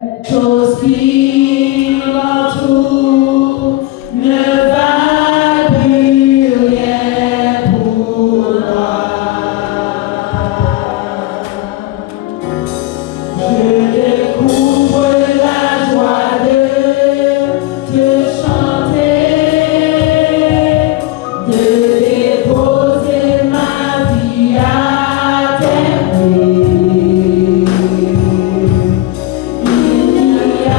Chose qui m'entoure ne va plus rien pour moi. Je découvre la joie de te chanter, de déposer ma vie à tes pieds. Il n'y a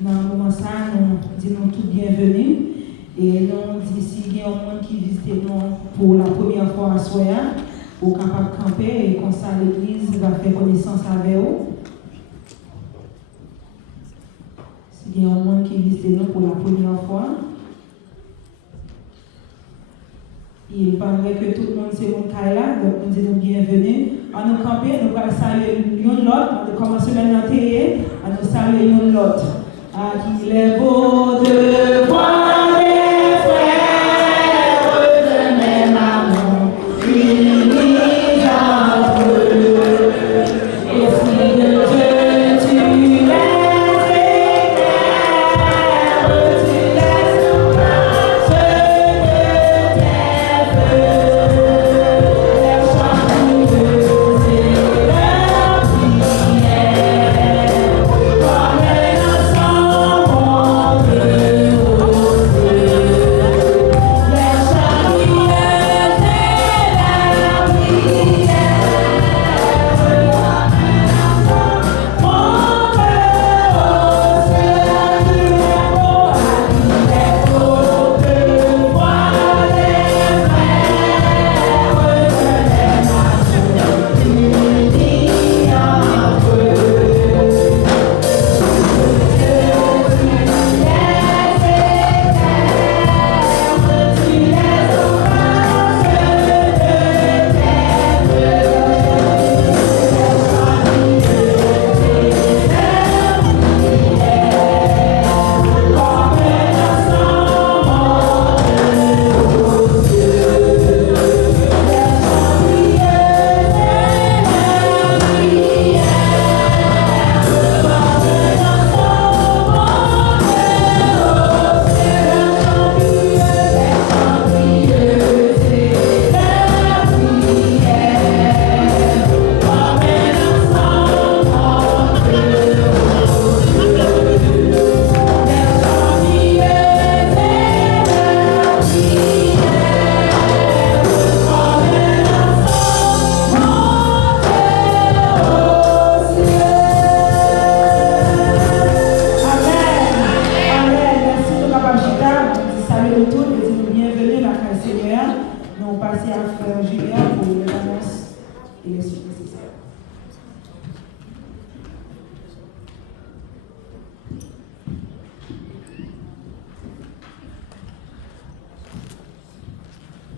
Dans le moment ça, nous disons tout bienvenue. Et nous disons s'il y a un monde qui visite nous pour la première fois à Soya, pour capable de camper et comme ça l'église va faire connaissance avec vous. S'il y a un monde qui visite nous pour la première fois, il paraît que tout le monde c'est mon cas là, donc nous disons bienvenue. On nous camper, nous allons saluer l'un l'autre, on commence maintenant à télé, on nous saluer l'un l'autre. À qui il est beau de voir les frères de même amour, unis entre eux. Et si de Dieu tu les éclaires, tu laisses marche de tes feux, les chanteuses et leurs prières, comme un ensemble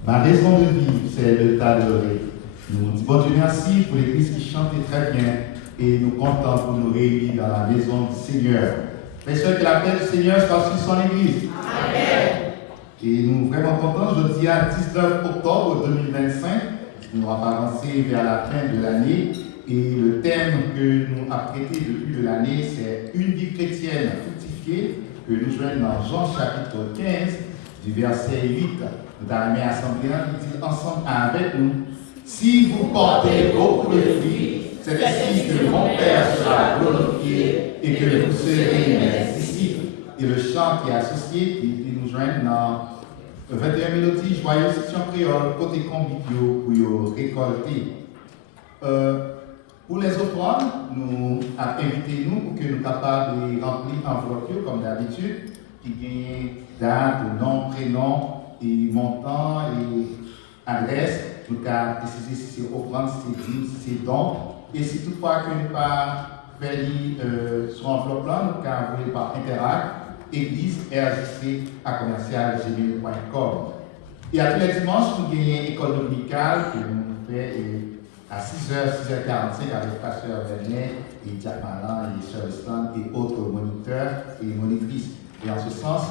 Ma raison de vivre, c'est de t'adorer. Nous disons bon Dieu merci pour l'église qui chante très bien et nous comptons pour nous réunir dans la maison du Seigneur. Frères et sœurs, que la paix du Seigneur soit sur son église. Amen. Et nous sommes vraiment contents, je dis à 19 octobre 2025, nous avons avancé vers la fin de l'année et le thème que nous avons traité depuis de l'année, c'est une vie chrétienne fructifiée que nous joignons dans Jean chapitre 15 du verset 8. Nous avons mis l'Assemblée qui dit ensemble avec nous, si vous portez beaucoup de fruits, c'est ainsi que mon Père sera glorifié et que vous serez mes disciples. Et le chant qui est associé, qui nous joint dans 21 mélodies joyeuses section créole, côté conviviaux pour récolter. Pour les offrandes, nous avons invité nous pour que nous soyons capables de remplir enveloppe comme d'habitude, qui gagne date, nom, prénom, et montant et adresse. Nous avons décidé si c'est offrande, si c'est dîme, si c'est don. Et si toutefois que nous pas fait sur enveloppe là, nous avons envoyé par Interact, église RJC à commercial@gmail.com. Et à tous les dimanches, nous avons une école dominicale que nous faisons à 6h, 6h45 avec Pasteur Vernet et Jack Malan et Sœur Island et autres moniteurs et monitrices. Et en ce sens,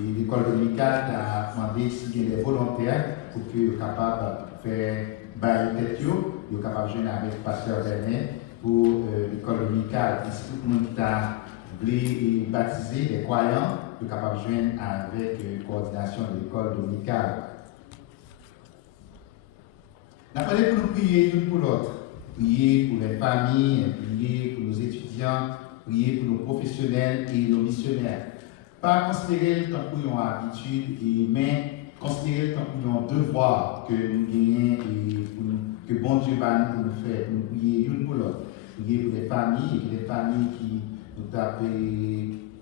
l'école dominicale a demandé s'il y a des volontaires pour qu'ils soient capables de faire bailler tête, ils soient capables de jouer avec Pasteur Vernet pour l'école dominicale. Et si tout le monde qui a voulu baptiser des croyants, ils soient capables de jouer avec la coordination de l'école dominicale. Nous avons parlé pour nous prier l'une pour l'autre. Prier pour les familles, prier pour nos étudiants, prier pour nos professionnels et nos missionnaires. Pas considérer le temps pour une habitude, mais considérer le temps pour un devoir que nous gagnons et que bon Dieu va nous faire. Pour nous prier l'une pour l'autre. Prier pour les familles et les familles qui nous ont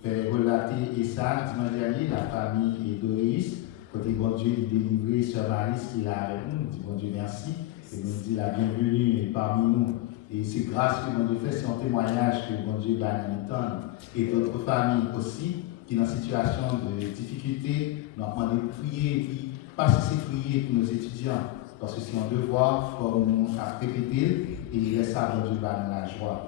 fait relater et ça, dimanche dernier, la famille Doris. Côté bon Dieu, il délivré Sœur Marie qui est là avec nous. Nous disons bon Dieu merci et nous dit la bienvenue parmi nous. Et c'est grâce que bon Dieu fait, c'est un témoignage que bon Dieu va nous entendre. Et d'autres familles aussi qui sont dans une situation de difficulté, nous avons demandé de prier et puis pas cesser de prier pour nos étudiants. Parce que c'est un devoir comme nous à répéter et ça, bon Dieu va nous la joie.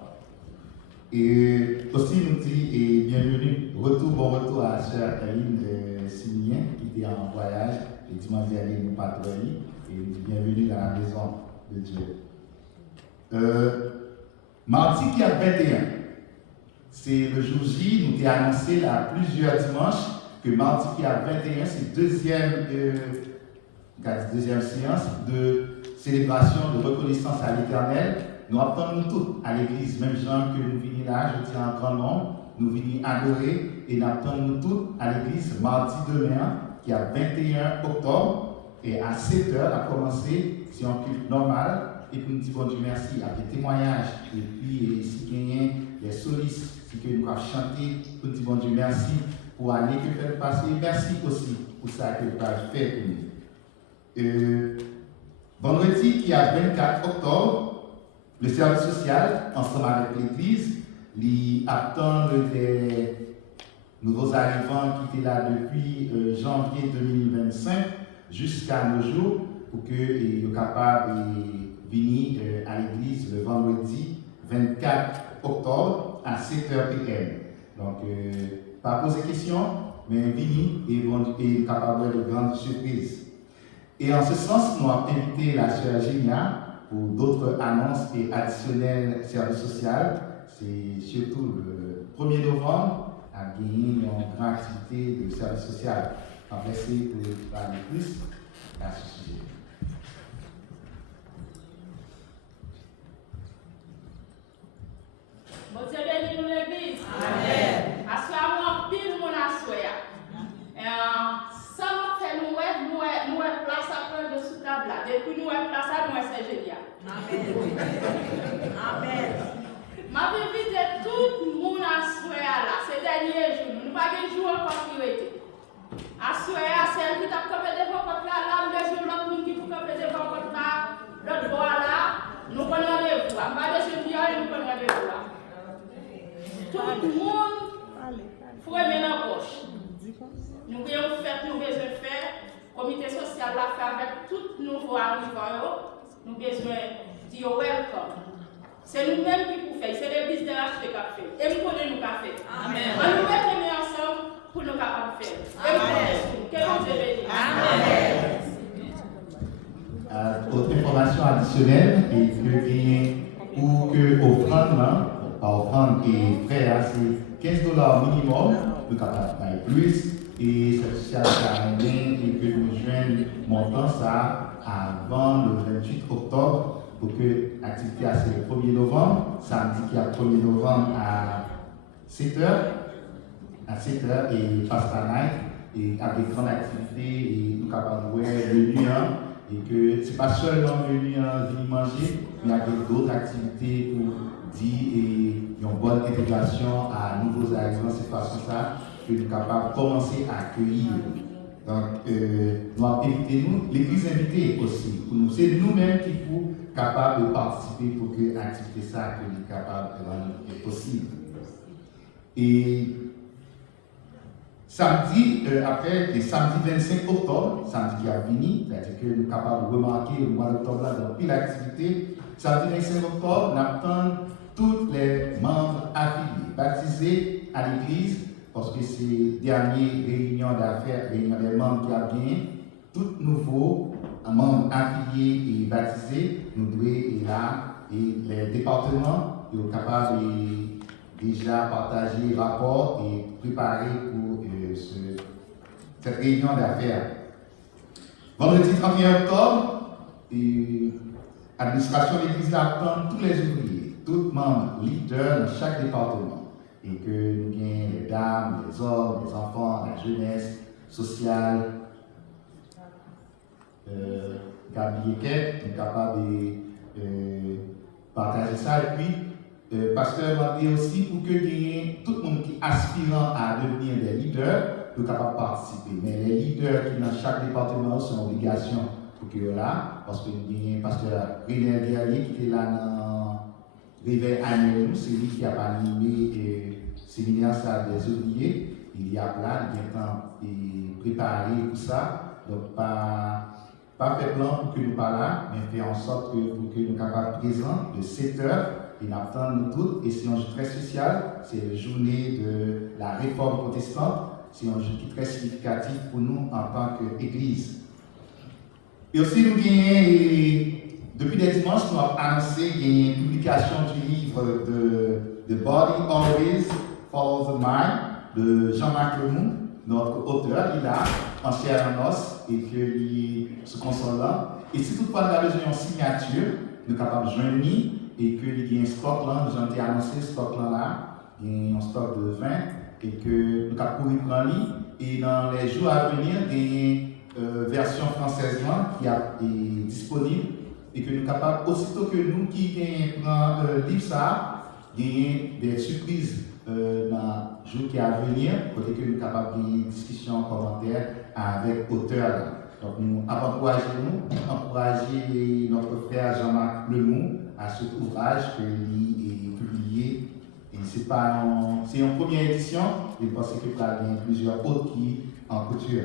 Et aussi nous dit bienvenue, bon retour à Sœur Eline Simien qui était en voyage et dimanche dernier nous patrouillons et nous dit bienvenue dans la maison de Dieu. Mardi qui a 21, c'est le jour J, nous avons annoncé là plusieurs dimanches que mardi qui a 21, c'est deuxième séance de célébration de reconnaissance à l'Éternel. Nous attendons tous à l'église, même gens que nous venons là, je tiens en grand nombre, nous venons adorer et nous attendons tous à l'église mardi demain, qui a 21 octobre, et à 7h à commencer, c'est un culte normal, et puis nous disons bon Dieu merci, avec des témoignages, et puis si gagner les solistes, si que nous avons chanté, nous disons bon Dieu merci pour l'année que fait passer, merci aussi pour ça que vous avez fait pour nous. Vendredi qui a 24 octobre, le service social, ensemble avec l'Église, il attend des nouveaux arrivants qui étaient là depuis janvier 2025 jusqu'à nos jours pour qu'ils soient capables de venir à l'Église le vendredi 24 octobre à 7h PM. Donc, pas poser de questions, mais venir et capables de grandes surprises. Et en ce sens, nous avons invité la sœur Génia pour d'autres annonces et additionnels services sociaux. C'est surtout le 1er novembre à gagner une grande activité de service social. Merci pour parler plus à ce sujet. Bon Dieu béni pour l'église. Amen. Assois-moi pile mon assoya. Sans faire nous place à prendre de sous table là. Depuis nous place à nous c'est génial. Amen. Amen. Ma vie vite tout le monde assoya là. Ces derniers jours, nous pas de jour encore qui était. Assoya celle qui t'a capé devant contre là, les jours l'autre monde qui pour capé devant contre là, l'autre bois là, nous prenons rendez-vous. En bas de ce bien, nous prenons rendez-vous là. Tout le monde faut mettre en poche. Nous voulons faire, nous besoin faire. Comité social l'a fait avec tout nouveau arrivant. Nous besoin dire welcome. C'est nous-mêmes qui pouvons faire. C'est les business qui ont fait. Et nous connaissons nous faire. Amen. On nous met ensemble pour nous capables de faire. Et nous connaissons. Que Dieu bénisse. Amen. autre information additionnelle et que ou que offrande, par offrande et frais, c'est $15 minimum, nous sommes capables de plus et c'est social carrément et que nous joignons montant ça avant le 28 octobre pour que l'activité c'est le 1er novembre, samedi qui est le 1er novembre à 7h et Pasta Night et avec grande activité et nous sommes capables de voir le lien et que ce n'est pas seulement venir manger, mais avec d'autres activités pour dire et une bonne intégration à nouveaux arrivants, c'est façon ça que nous sommes capables de commencer à accueillir. Donc, nous avons invité nous, l'église invitée aussi, pour nous, c'est nous-mêmes qui sommes capables de participer pour que l'activité ça que nous sommes capables de rendre possible. Et samedi, après, le samedi 25 octobre, samedi qui a fini, c'est-à-dire que nous sommes capables de remarquer le mois d'octobre là dans pile l'activité. Samedi 25 octobre, nous attendons tous les membres affiliés, baptisés à l'église, parce que c'est la dernière réunion d'affaires, réunion des membres qui a gagné, tout nouveau membres affiliés et baptisés, nous devons être là, et les départements sont capables de déjà partager rapport et préparer pour cette réunion d'affaires. Vendredi 31 octobre, l'administration de l'église attend tous les ouvriers, tous membres, leaders dans chaque département. Et que nous ayons les dames, les hommes, les enfants, la jeunesse, sociale, Gabi et nous sommes capables de partager ça. Et puis, pasteur m'a dit aussi pour que tout le monde qui est aspirant à devenir des leaders soit capable de participer. Mais les leaders qui dans chaque département sont en obligation pour qu'ils soient là, parce que nous avons pasteur René Guerrier qui était là dans le réveil annuel, c'est lui qui a animé le séminaire des ouvriers. Il y a là, il y a temps de préparer tout ça. Donc, pas faire plan pour que nous ne soyons pas là, mais faire en sorte que, pour que nous soyons capables de présents de 7 heures. Et nous attendons toutes, et c'est un jour très spécial, c'est la journée de la réforme protestante. C'est un jour qui est très significatif pour nous en tant qu'Église. Et aussi, nous gagnons, depuis des dimanches, nous avons annoncé qu'il y a une publication du livre de The Body Always Follows the Mind de Jean-Marc Lemou, notre auteur. Il a en chair et en os et qu'il se console là. Et si toutefois nous avons besoin d'une signature, nous sommes capables de joindre et qu'il y a un stock là, nous avons annoncé ce stock là, il y a un stock de 20 et que nous sommes prendre en ligne. Et dans les jours à venir, il y a une version française qui est disponible et que nous sommes capables, aussitôt que nous qui prenons le livre, il y a des surprises dans les jours qui à venir, côté que nous sommes capables de une discussion, commentaire avec l'auteur. Donc nous encourager notre frère Jean-Marc Lemou à cet ouvrage qu'il est publié. Et c'est une première édition, et je pense qu'il y a plusieurs autres qui en couture.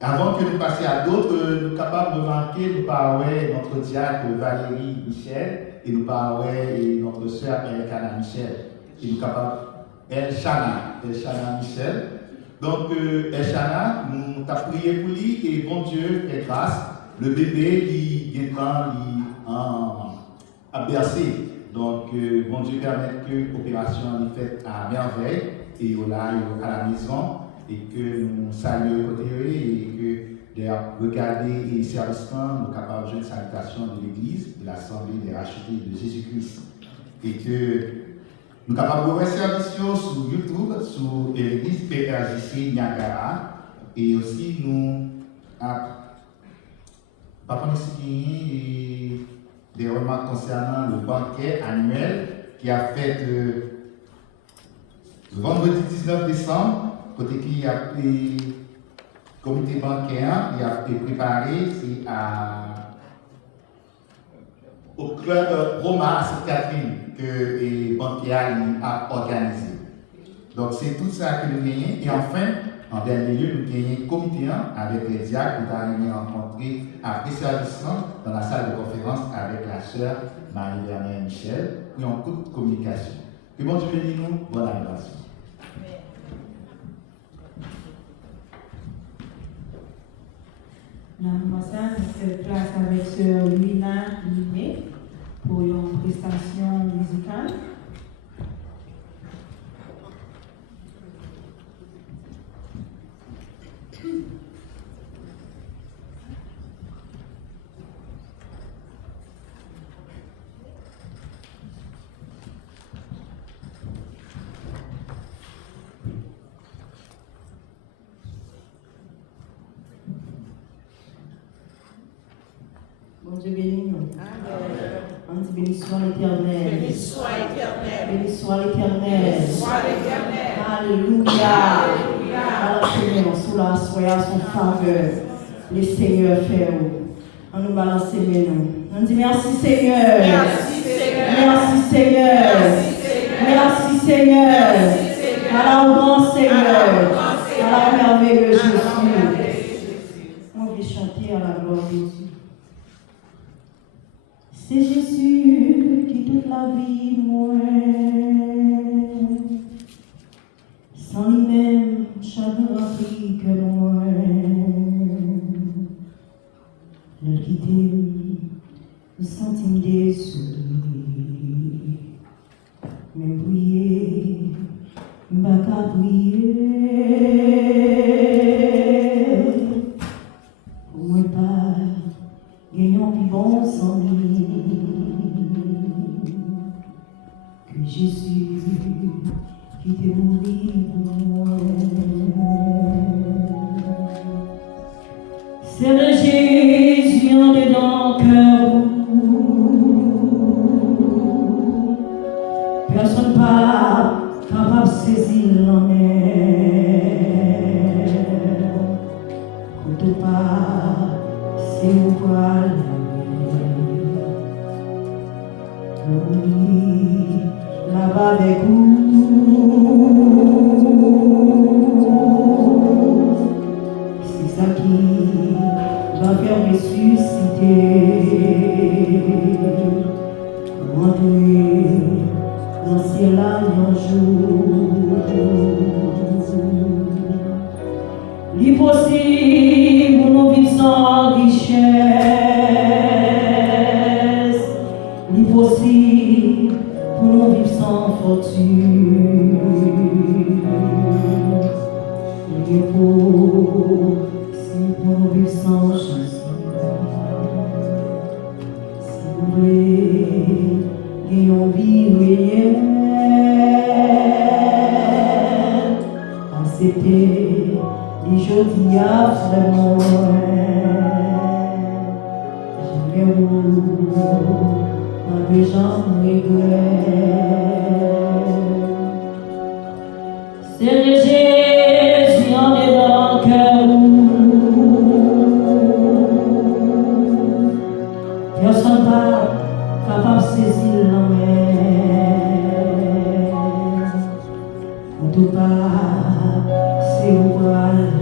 Avant que nous passions à d'autres, nous sommes capables de remarquer, nous parlons notre diacre Valérie Michel et nous parlons notre sœur Elkana Michel. Et nous sommes capables, Elchana Michel. Donc, Elchana, nous avons prié pour lui et bon Dieu fait grâce. Le bébé, il est en bercé. Donc, bon Dieu permet que l'opération soit faite à merveille et on là à la maison et que nous saluons côté et que de regarder les services, nous sommes capables de jouer une salutation de l'Église, de l'Assemblée des rachetés de Jésus-Christ. Et que nous sommes capables de voir service sur YouTube, sur l'Église PRJC Niagara. Et aussi, nous avons des remarques concernant le banquet annuel qui a fait le vendredi 19 décembre, côté qui a pris le comité bancaire, il a été préparé, c'est au club Roma à Sainte-Catherine que le banquier a organisé. Donc c'est tout ça que nous gagnons. Et enfin, en dernier lieu, nous gagnons le comité avec les diacres qui ont rencontré après service dans la salle de conférence avec la sœur Marie-Vernière Michel, qui ont toute communication. Que bon Dieu bénisse nous, bonne adoration. Nous avons commencé à faire classe avec Sœur Lina Limé pour une prestation musicale. Bon Dieu bénis nous. On dit béni soit l'Éternel. Béni soit l'Éternel. Béni soit l'Éternel. Béni soit l'Éternel. Alléluia. Alléluia. Alors Seigneur, sous la soya son faveur, le Seigneur fait. On nous balance les nous. On dit merci Seigneur. Merci Seigneur. Merci Seigneur. Merci Seigneur. Merci Seigneur. Merci Seigneur. Alors grand Seigneur. grand Seigneur. Alors merveilleux Alors Jésus. merveilleux Jésus. On veut chanter à la gloire de Dieu. C'est Jésus qui toute la vie moi. Sans lui-même, chacun rempli que moi. Le quitter, me sentir déçu. Mais briller, m'a qu'à briller. Pour moi, pas, gagnant plus bon sans lui. Que Jésus qui t'est mourir pour moi. C'est le Jésus en dedans cœur. Personne pas capable de saisir la mer. Quand pas, c'est où quoi là-bas avec vous. C'est ça qui va faire me susciter. Rentrer dans le ciel un jour. L'impossible, nous vivons sans richesse. L'impossible, pour nous vivre sans fortune. L'impossible, pour nous vivre sans Jésus. Si vous voulez, ayons vie réelle, acceptez les jeudis à vraiment. Jamais vous, avec jamais regret. C'est le Jésus en dedans cœur. Personne pas capable de saisir la mer. En tout cas, c'est où aller.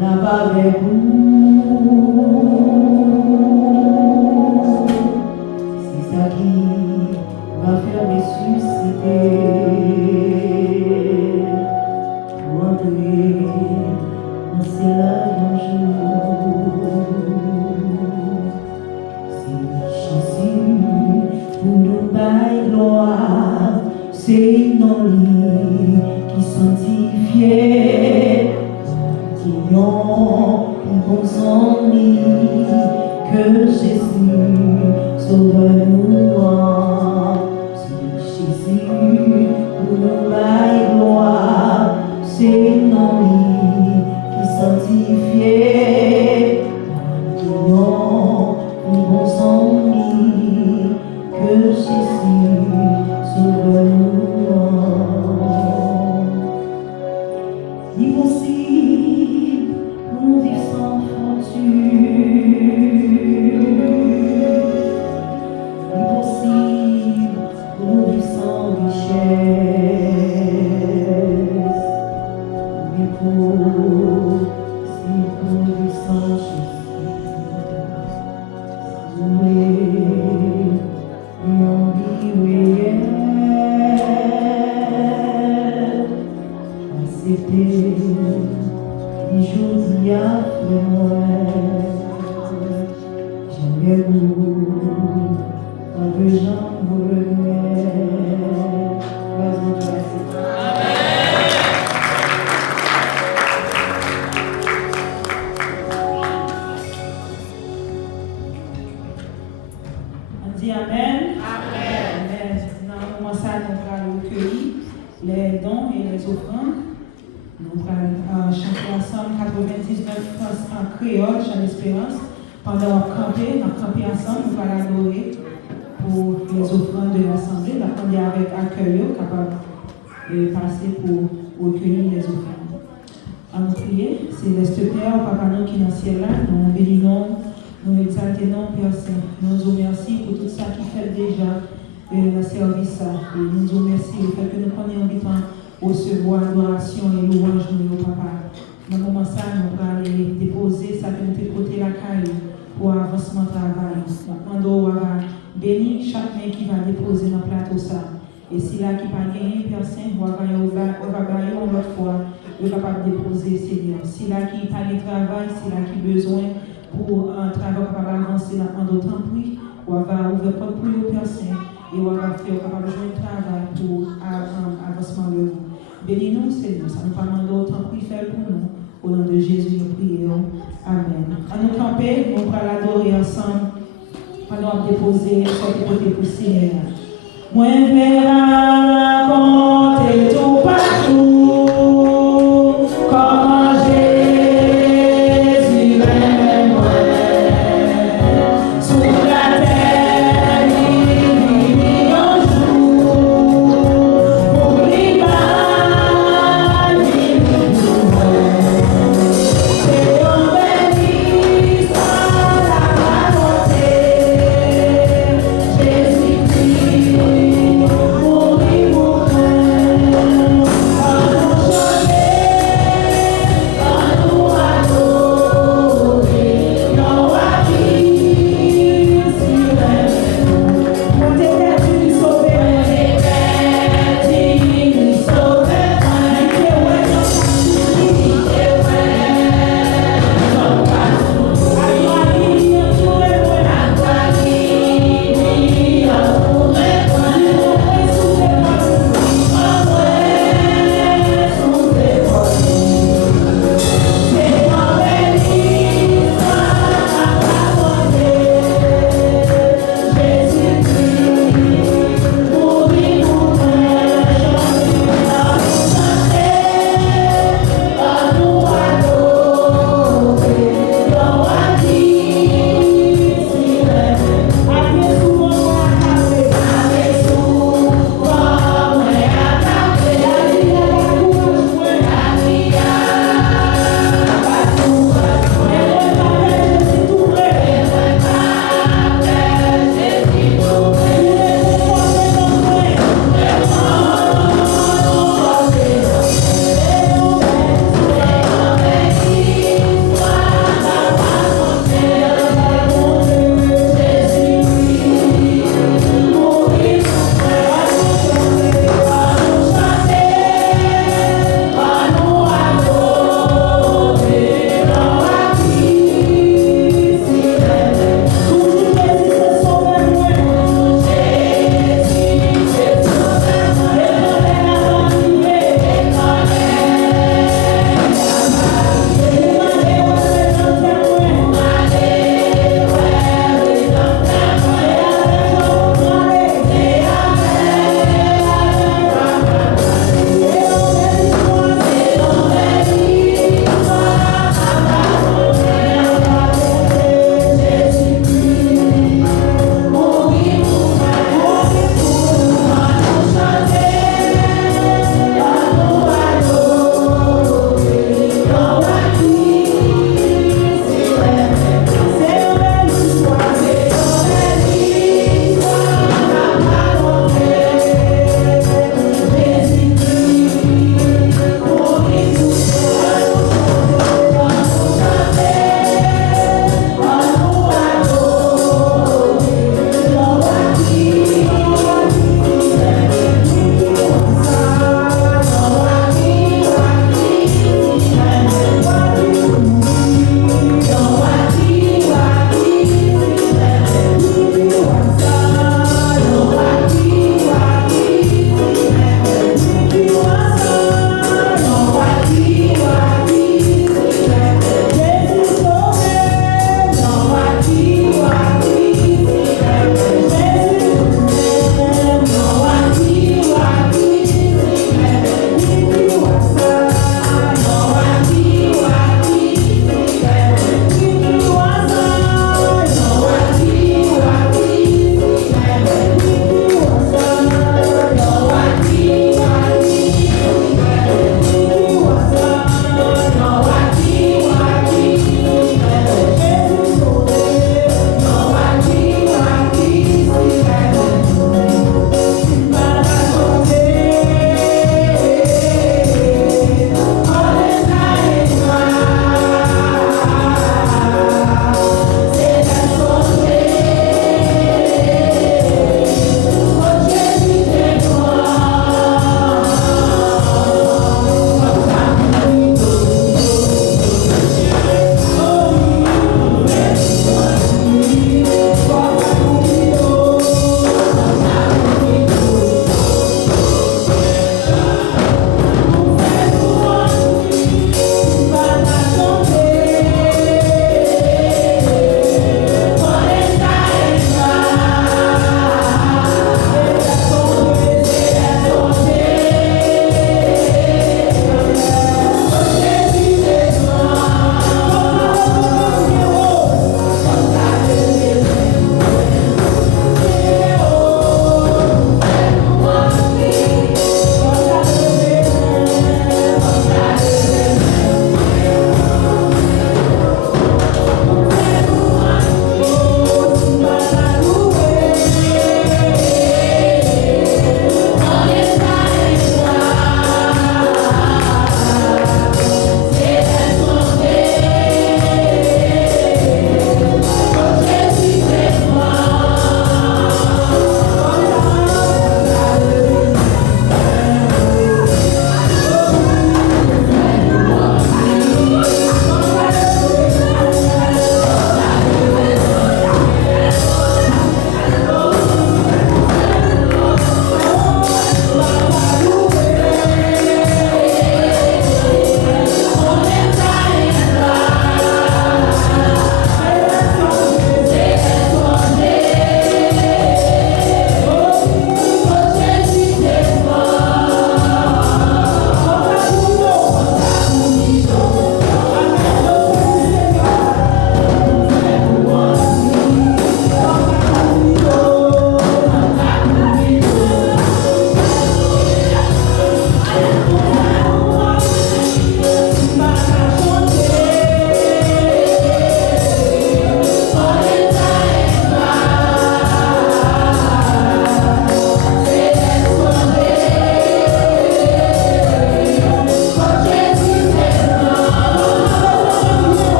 Là-bas avec vous. C'est ça qui va faire me susciter. Pour entrer dans ce ciel un jour. C'est Jésus pour nous bailler gloire. C'est non lui qui sanctifie. Qui ont une bonne amis que Jésus sauve nous. C'est Jésus pour nous bailler gloire. C'est non lui qui sanctifie. Qui ont une bonne amis que Jésus sauve nous. Impossible pour nous vivre sans fortune. Impossible dit Amen. Amen. Amen. Dans le moment ça, nous allons recueillir les dons et les offrandes. Nous allons chanter ensemble 99 en créole, Chant d'Espérance. Pendant qu'on camper ensemble, nous allons adorer pour les offrandes de l'Assemblée. Nous allons avec accueil, capable de passer pour recueillir les offrandes. À nous prier, Céleste Père, Papa nous qui est dans le ciel là, nous bénissons, nous exaltons, Père Saint. Nous vous remercions pour tout ça qui fait déjà le service. Et nous vous remercions pour le fait que nous prenions du temps recevoir adoration et louange, nous, Papa. Dans le moment ça, nous allons aller déposer ça que nous avons côté la caille pour avancement travail. Nous allons bénir chaque main qui va déposer dans le plateau ça. Et si là qui va gagner, Père Saint, on va gagner une autre fois, on va capable de déposer, Seigneur. Si là qui n'a pas de travail, si là qui a besoin pour un travail capable d'avancer dans d'autres prix, on va ouvrir porte pour le Père Saint et on va faire capable de jouer un travail pour avancement de vous. Bénis-nous, Seigneur, ça nous permet d'autres prix faire pour nous. Au nom de Jésus, nous prions. Amen. À nous camper, on va l'adorer ensemble pendant de déposer sur côté pour Seigneur. Moi, verra raconter tout partout, comment Jésus aime moi. Sur la terre, il vit un jour, pour l'image, il nous c'est un béni, sans la volonté, Jésus-Christ. Pour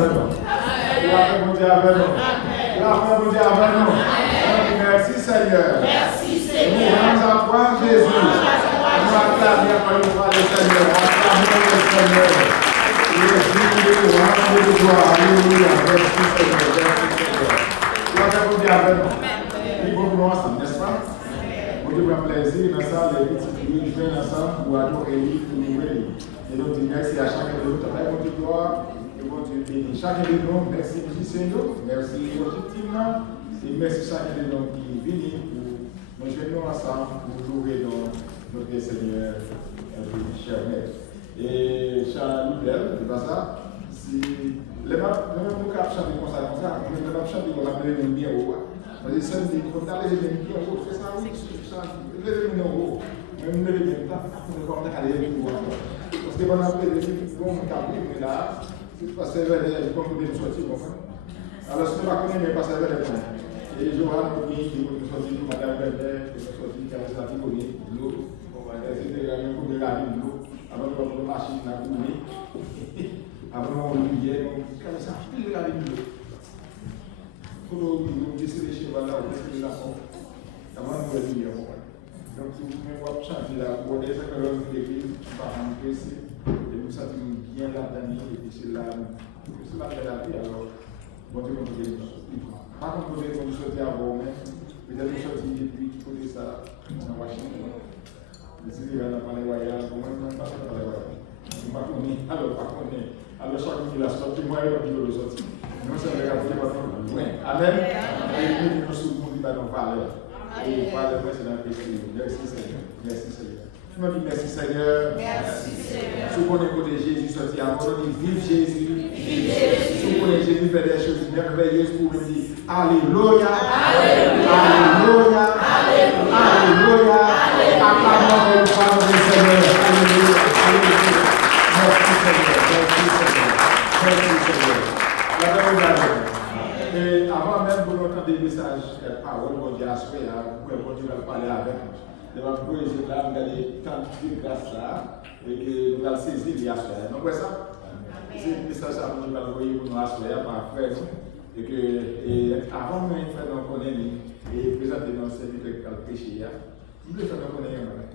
avec nous. La paix de Dieu avec nous. La paix de Dieu avec nous. Merci Seigneur. Merci Nous Seigneur. rendons à toi Jésus. Nous acclamons encore une fois le Seigneur. Acclamons le Seigneur. Jésus, nous rendons de gloire. Alléluia. Merci Seigneur. Merci Seigneur. La paix de Dieu avec nous. Il faut nous ensemble, n'est-ce pas? Vous devez un plaisir dans ça, les petits vieux viennent ensemble pour adorer lui, pour nous aider. Et donc, merci à chacun de nous. Très bonne gloire. Et bon Dieu bénit. Chacun de nous, merci Seigneur. Merci objectivement. Et merci chacun de nous qui vient pour nous joindre ensemble pour louer notre Seigneur, cher maître. Et Charles Loubel, c'est pas ça? Si les mêmes nous cap chanter comme ça, les mêmes chanter comme ça, les mêmes bien haut. Parce que ça dit qu'on a les mêmes bien haut, c'est ça, oui, les mêmes haut. Même les mêmes temps, on va aller les mêmes haut. Parce que on a appelé les mêmes bon cap, mais là, c'est pas sévère, je pense que nous sortir comme ça. Alors, ce n'est pas connu, mais pas sévère les points. Et je vois un peu qui nous sortir, madame Bernard, qui nous sortir, qui a resté à Tigoni, l'eau, on va essayer de gagner un peu de la vie de l'eau. Avant qu'on ait une machine à couler, avant qu'on ait comme ça, il y a la vie. Pour nous laisser les chevaux là, on laisse les enfants. Avant de nous dire, donc si vous pouvez changer là, pour les gens qui l'église, par un PC, et nous sentons bien là-dedans, et puis c'est là que la vie, alors, bon Dieu, on peut dire, par contre, on peut sortir avant, mais peut-être nous sortir depuis qu'il faut dire ça, dans Washington. Si on a parlé voyage, on ne peut pas parler voyage. Alors, chaque fois qu'il a sorti, moi, il va dire le sorti. Nous sommes regardés par nous. Amen. Et nous sommes dit, nous valeur. Et valeur, c'est dans le péché. Merci Seigneur. Merci Seigneur. Tu m'as dit merci Seigneur. Merci Seigneur. Si on est côté Jésus sorti, avant de dire vive Jésus. Si on est Jésus fait des choses merveilleuses pour nous dire Alléluia. Alléluia. Alléluia. Acclamons le Père du Seigneur. Alléluia. Alléluia. Merci Seigneur. Merci Seigneur. Merci Seigneur. Et avant même que nous entendions des messages, parole, mon Dieu, à souhait, pour Dieu va parler avec nous. Nous allons poser là, nous allons tenter de grâce là, et que nous allons saisir les assoirs. Donc, c'est ça. C'est le message à nous envoyer pour nous assoir par frère. Et que, avant de nous faire nous connaître et présenter nos serviteurs qui ont péché, nous devons faire nous connaître.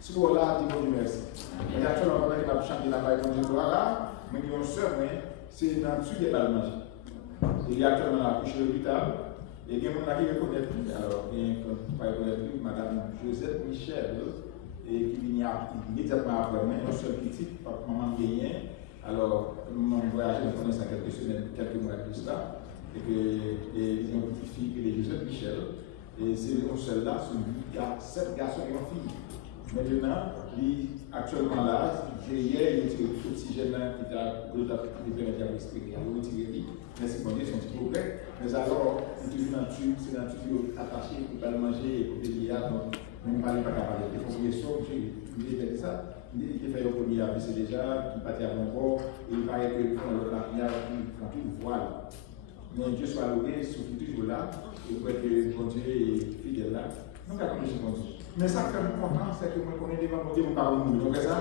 Ce qu'on-là, dit bon Dieu merci. Et actuellement, on va chanter la Bible de gloire là, mais nous sommes, c'est dans le sud des Balmages. Il y a actuellement la couche de l'hôpital. Et il y a des gens qui reconnaissent plus. Alors, il y a Mme Josette Michel, et qui vient immédiatement après moi, un seul petit, maman Gagné. Alors, mon voyage, je connais ça quelques semaines, quelques mois plus là. Et il y a une petite fille qui est Josette Michel. Et c'est un seul là, il y a 7 garçons et une fille. Maintenant, actuellement là, hier, il y a un petit jeune qui a retiré. Merci pour Dieu, c'est un petit progrès. Mais alors, il est toujours dans le tube, c'est dans le tube attaché, il ne peut pas le manger, il peut pas donc même pas capable. Il faut que je fait ça. Il fait au premier c'est déjà, il partit à mon bord, et il paraît que la prière, il prend tout le voile. Mais Dieu soit loué, souffle toujours là, et pour que mon Dieu est fidèle là. Donc, à ce mon Dieu. Mais ça fait beaucoup content, c'est que vous connaissez devant mon Dieu, vous parlez de nous. Donc, ça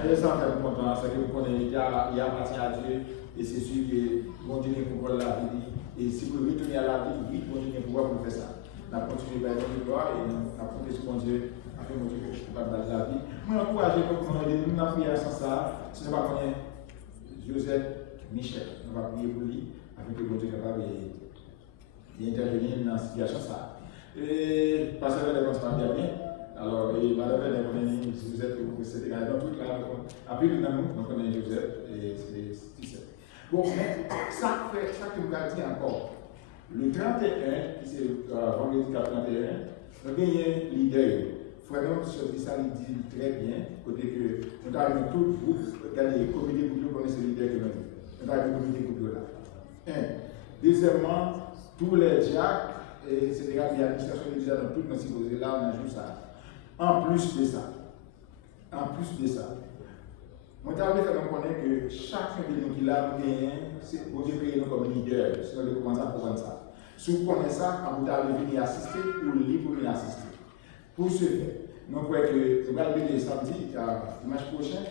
fait beaucoup content, c'est que vous connaissez, il y a appartient à Dieu. Et c'est sûr que mon Dieu est pouvoir la vie. Et si vous retournez à la vie, oui, mon Dieu est pouvoir pour faire ça. On a continué par mon gloire et on a compté sur mon Dieu, afin mon Dieu que je suis capable de la vie. Moi, encouragez nous pour nous dans la prière sans ça. Si nous ne connaissons pas Joseph Michel, on va prier pour lui, afin que mon Dieu soit capable d'intervenir dans la situation ça. Et parce que les gens sont bien. Alors, madame, si vous êtes au CDG, dans toute la. Après, nous connaissons Joseph et c'est Tissette. Bon, mais ça que nous avons dit encore. Le 31, qui c'est vendredi 31, nous avons gagné l'idée. Vraiment, ce qui ça dit très bien, côté que nous avons tout le groupe, regardez, les comités pour nous connaissent l'idée que nous avons. Nous avons un comité pour nous là. Deuxièmement, tous les diacres, etc., l'administration de l'Église dans toutes nos supposés là, on a joué ça. En plus de ça, moi, je vais faire connaître que chacun de nous qui l'a gagné, c'est pour Dieu créer nous comme leader. Si on commence à comprendre ça. Si vous connaissez ça, quand vous allez venir assister, ou libre venir assister. Pour ce faire, nous croyons que nous allons venir samedi, dimanche prochain,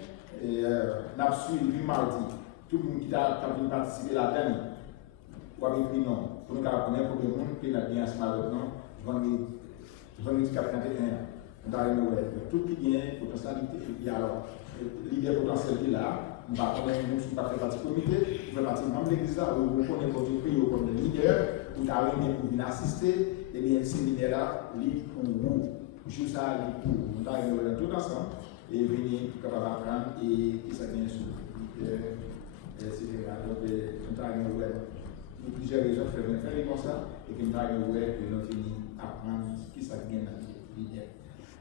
et nous suivons mardi. tout le monde qui a participé là-dedans, ou avec écrit non. Pour nous connaître pour le monde qui a bien ce matin, vendredi 41. Tout qui vient, potentialité, il y a alors l'idée potentielle qui est là. Nous ne sommes pas fait partie du comité, nous faisons partie de l'église là, où vous connaissez votre prix comme leader, vous avez pour venir assister, et bien le séminaire là, libre pour vous. Juste ça, libre pour vous. Nous allons tout ensemble et venir capable d'apprendre et qui ça vient sur etc. Donc, nous allons pour plusieurs raisons, faire comme ça, et que nous allons venir apprendre qui ça vient dans l'idée.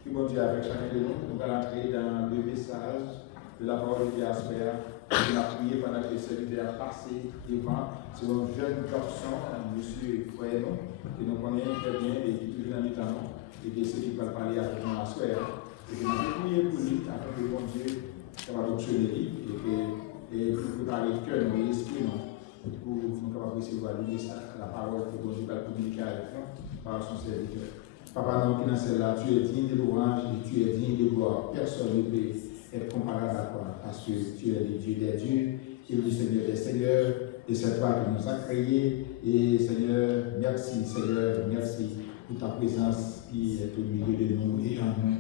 Qui bon Dieu avec chacun de nous, nous allons entrer dans le message de la parole de Gaspard. On a prié pendant que le serviteur a passé devant. C'est un jeune garçon, monsieur Fouénon, que nous connaissons très bien et qui est toujours dans l'état et qui essaie de parler avec nous à soir. Et que nous avons prié pour lui, afin que bon Dieu va fonctionner et pour préparer le cœur, l'esprit, pour nous capables de recevoir la parole que bon Dieu va communiquer avec nous par son serviteur. Papa, nous qui dans celle-là, tu es digne de louange et tu es digne de gloire. Personne ne peut être comparable à toi parce que tu es le Dieu des dieux et le Seigneur des seigneurs. Et c'est toi qui nous as créés. Et Seigneur, merci pour ta présence qui est au milieu de nous et en nous.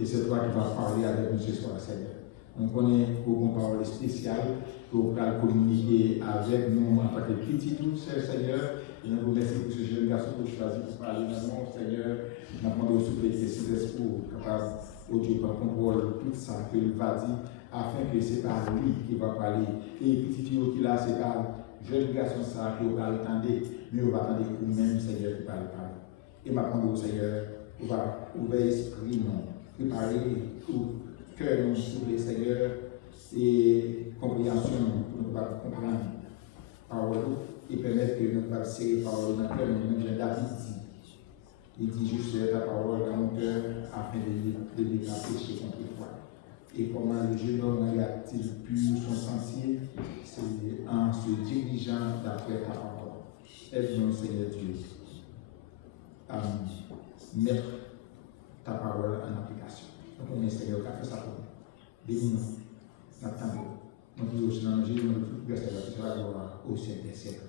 Et c'est toi qui vas parler avec nous ce soir, Seigneur. On connaît une parole spéciale pour communiquer avec nous en tant que petit tout, Seigneur. Et nous vous remercions pour ce jeune garçon que tu choisis pour parler dans mon Seigneur. Nous demandons au souffle que ces esprits capables, au Dieu, par contrôle tout ça qu'il va dire, afin que c'est pas lui qui va parler. Et petit fille qui là, c'est pas jeune garçon ça qui va attendre, mais on va attendre nous-mêmes, Seigneur, qui parle. Et maintenant, Seigneur, on va ouvrir l'esprit, préparer tout cœur, nous, souffle, Seigneur, et compréhension, pour nous comprendre parole et permettre que nous puissions serrer parole dans le cœur, nous même David dit. Il dit juste ta parole dans mon cœur afin de déclarer chez contre toi. Et comment le jeune homme a-t-il pu son sentier? C'est en se dirigeant d'après ta parole. Aide-nous, Seigneur Dieu, à mettre ta parole en application. Donc, on est Seigneur, qui a fait ça pour nous. Bénis-nous. Nous disons aussi dans nos Jésus, nous disons que la gloire au siècle des siècles.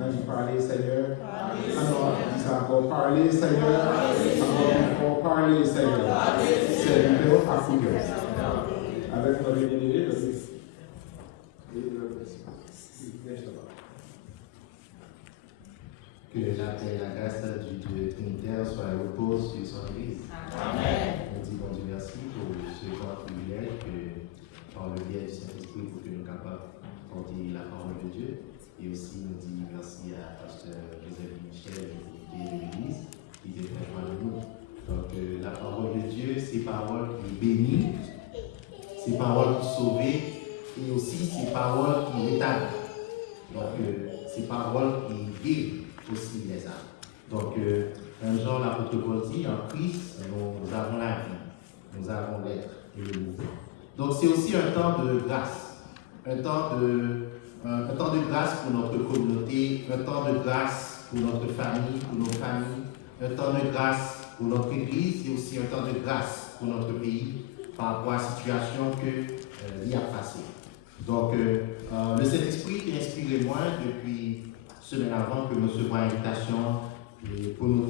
Nous parler, Seigneur. Alors, dis encore parler, Seigneur. Encore parler, Seigneur. Seigneur, à couper. Avec notre bien-aimé, Que la paix et la grâce du Dieu Trinitaire soient repose sur son Église. Amen. On dit bon Dieu merci pour ce grand privilège que, par le biais du Saint-Esprit, pour que nous soyons capables de porter la parole de Dieu. Et aussi, nous dit merci à Pasteur Joseph Michel et de l'Église qui est très loin de nous. Donc, la parole de Dieu, c'est parole qui bénit, c'est parole qui sauve et aussi c'est parole qui rétablit. Donc, c'est parole qui guérit aussi les âmes. Donc, un jour, l'apôtre Paul dit, en Christ, nous avons la vie, nous avons l'être et le mouvement. Donc, c'est aussi un temps de grâce, un temps de grâce pour notre communauté, un temps de grâce pour notre famille, pour nos familles, un temps de grâce pour notre Église et aussi un temps de grâce pour notre pays par rapport à la situation qu'il y a passée. Donc, le Saint-Esprit est inspiré moi depuis semaine avant que nous recevions l'invitation pour nous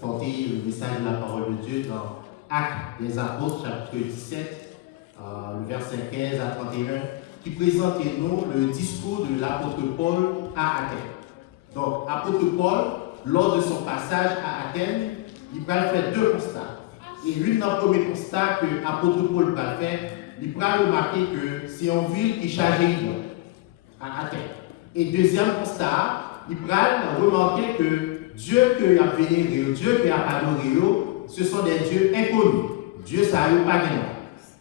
porter le message de la parole de Dieu dans Actes des Apôtres, chapitre 17, le verset 15 à 31, qui présente nous le discours de l'apôtre Paul à Athènes. Donc, l'apôtre Paul, lors de son passage à Athènes, il va faire deux constats. Et l'une des premiers constats que l'apôtre Paul va faire, il va remarquer que c'est une ville qui charge à Athènes. Et deuxième constat, il va remarquer que Dieu qu'il a vénéré, Dieu qu'il a adoré, ce sont des dieux inconnus. Dieu, ça n'a pas gagné.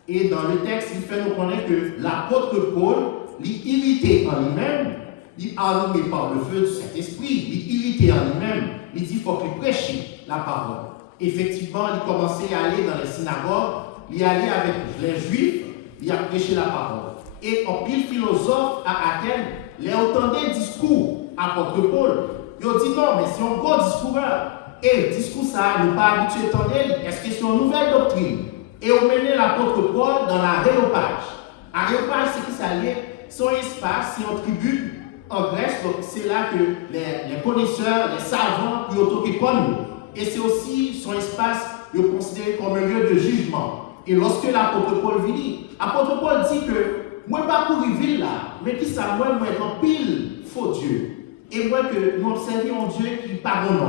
Et dans le texte, il fait nous connaître que l'apôtre Paul, il irrité en lui-même, il animé par le feu du Saint-Esprit, il irrité en lui-même, il dit qu'il faut qu'il prêche la parole. Effectivement, il commençait à aller dans les synagogues, il allait avec les Juifs, il a prêché la parole. Et en pile philosophe à Athènes, il entendait discours apôtre Paul. Il a dit non, mais c'est un bon discours. Et le discours, ça, nous pas habitué à entendre, est-ce que c'est une nouvelle doctrine? Et on menait l'apôtre Paul dans l'aréopage. L'aréopage, c'est qui ça lié? son espace, c'est en tribune en Grèce, donc c'est là que les connaisseurs, les savants, puis autokéconnent. Et c'est aussi son espace considéré comme un lieu de jugement. Et lorsque l'apôtre Paul vient, l'apôtre Paul dit que moi pas pour ville là, mais qui ça moi en pile faux Dieu. Et moi que nous observons un Dieu qui pardonne,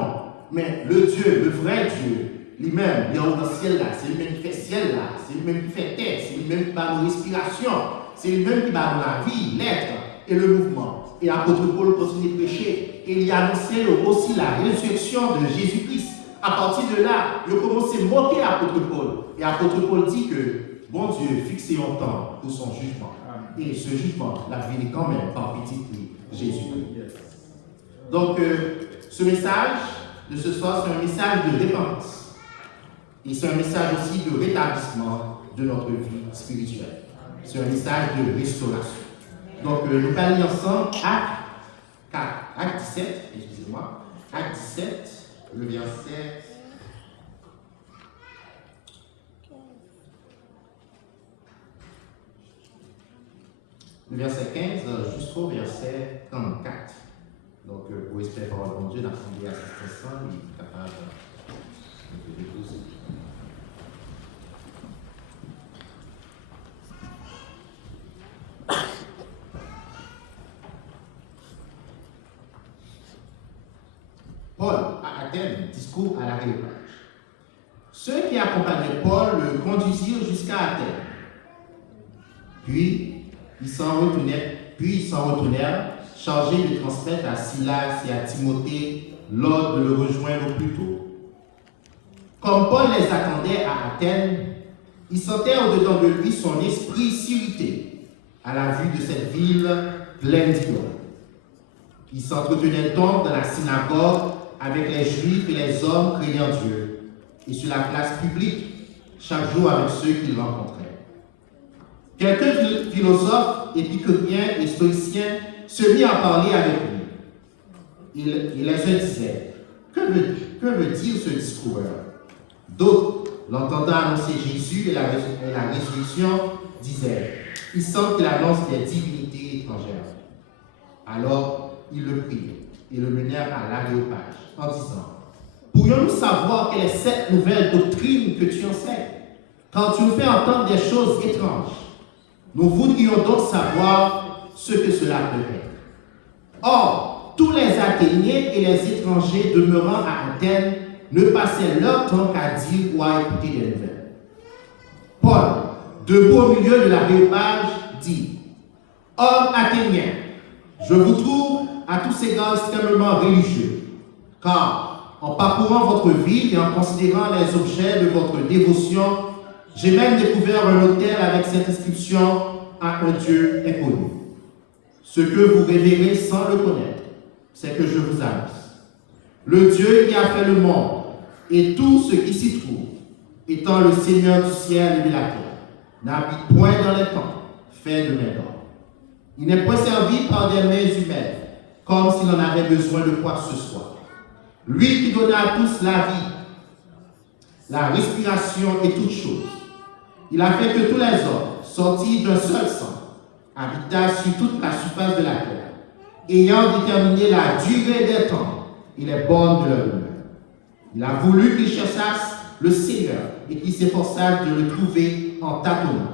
mais le Dieu, le vrai Dieu, lui-même, il est dans le ciel là, c'est lui-même qui fait ciel là, c'est lui-même qui fait terre, c'est lui-même qui bat nos respirations, c'est lui-même qui bat la vie, l'être et le mouvement. Et l'apôtre Paul continue de prêcher et il a annoncé aussi la résurrection de Jésus-Christ. À partir de là, il a commencé à moquer l'apôtre Paul. Et l'apôtre Paul dit que, bon Dieu, fixez un temps pour son jugement. Et ce jugement l'a fini quand même par petit Jésus. Donc, ce message de ce soir, c'est un message de repentance. Et c'est un message aussi de rétablissement de notre vie spirituelle. C'est un message de restauration. Donc, nous allons lire ensemble Acte 17, excusez-moi, Acte 17, le verset. Le verset 15 jusqu'au verset 34. Donc, pour espérer par bon Dieu, l'Assemblée assistance, il est capable de déposer. Paul, à Athènes, discours à l'Aréopage. Ceux qui accompagnaient Paul le conduisirent jusqu'à Athènes. Puis, ils s'en retournèrent, chargés de transmettre à Silas et à Timothée l'ordre de le rejoindre plus tôt. Comme Paul les attendait à Athènes, il sentait au-dedans de lui son esprit s'irriter à la vue de cette ville pleine d'idiots. Il s'entretenait donc dans la synagogue avec les Juifs et les hommes craignant Dieu, et sur la place publique, chaque jour avec ceux qu'il rencontrait. Quelques philosophes, épicuriens et stoïciens se mirent à parler avec lui. Il les disait, que veut dire ce discours? D'autres, l'entendant annoncer Jésus et la résurrection, disaient, il semble qu'il annonce des divinités étrangères. Alors, ils le prirent et le menèrent à l'Aréopage en disant, pourrions-nous savoir quelle est cette nouvelle doctrine que tu enseignes, quand tu nous fais entendre des choses étranges? Nous voudrions donc savoir ce que cela peut être. Or, tous les Athéniens et les étrangers demeurant à Athènes ne passaient leur temps qu'à dire ou à écouter des nouvelles. Paul, debout au milieu de l'Aréopage, dit, hommes athéniens, je vous trouve à tous égards extrêmement religieux, car en parcourant votre ville et en considérant les objets de votre dévotion, j'ai même découvert un autel avec cette inscription à un Dieu inconnu. Ce que vous révérez sans le connaître, c'est que je vous annonce. Le Dieu qui a fait le monde et tout ce qui s'y trouve, étant le Seigneur du ciel et de la terre, n'habite point dans les temps, fait de main d'homme. Il n'est point servi par des mains humaines, comme s'il en avait besoin de quoi que ce soit. Lui qui donna à tous la vie, la respiration et toutes choses. Il a fait que tous les hommes, sortis d'un seul sang, habitassent sur toute la surface de la terre, ayant déterminé la durée des temps et les bornes de leur humeur. Il a voulu qu'ils cherchassent le Seigneur et qu'ils s'efforçassent de le trouver en tâtonnant,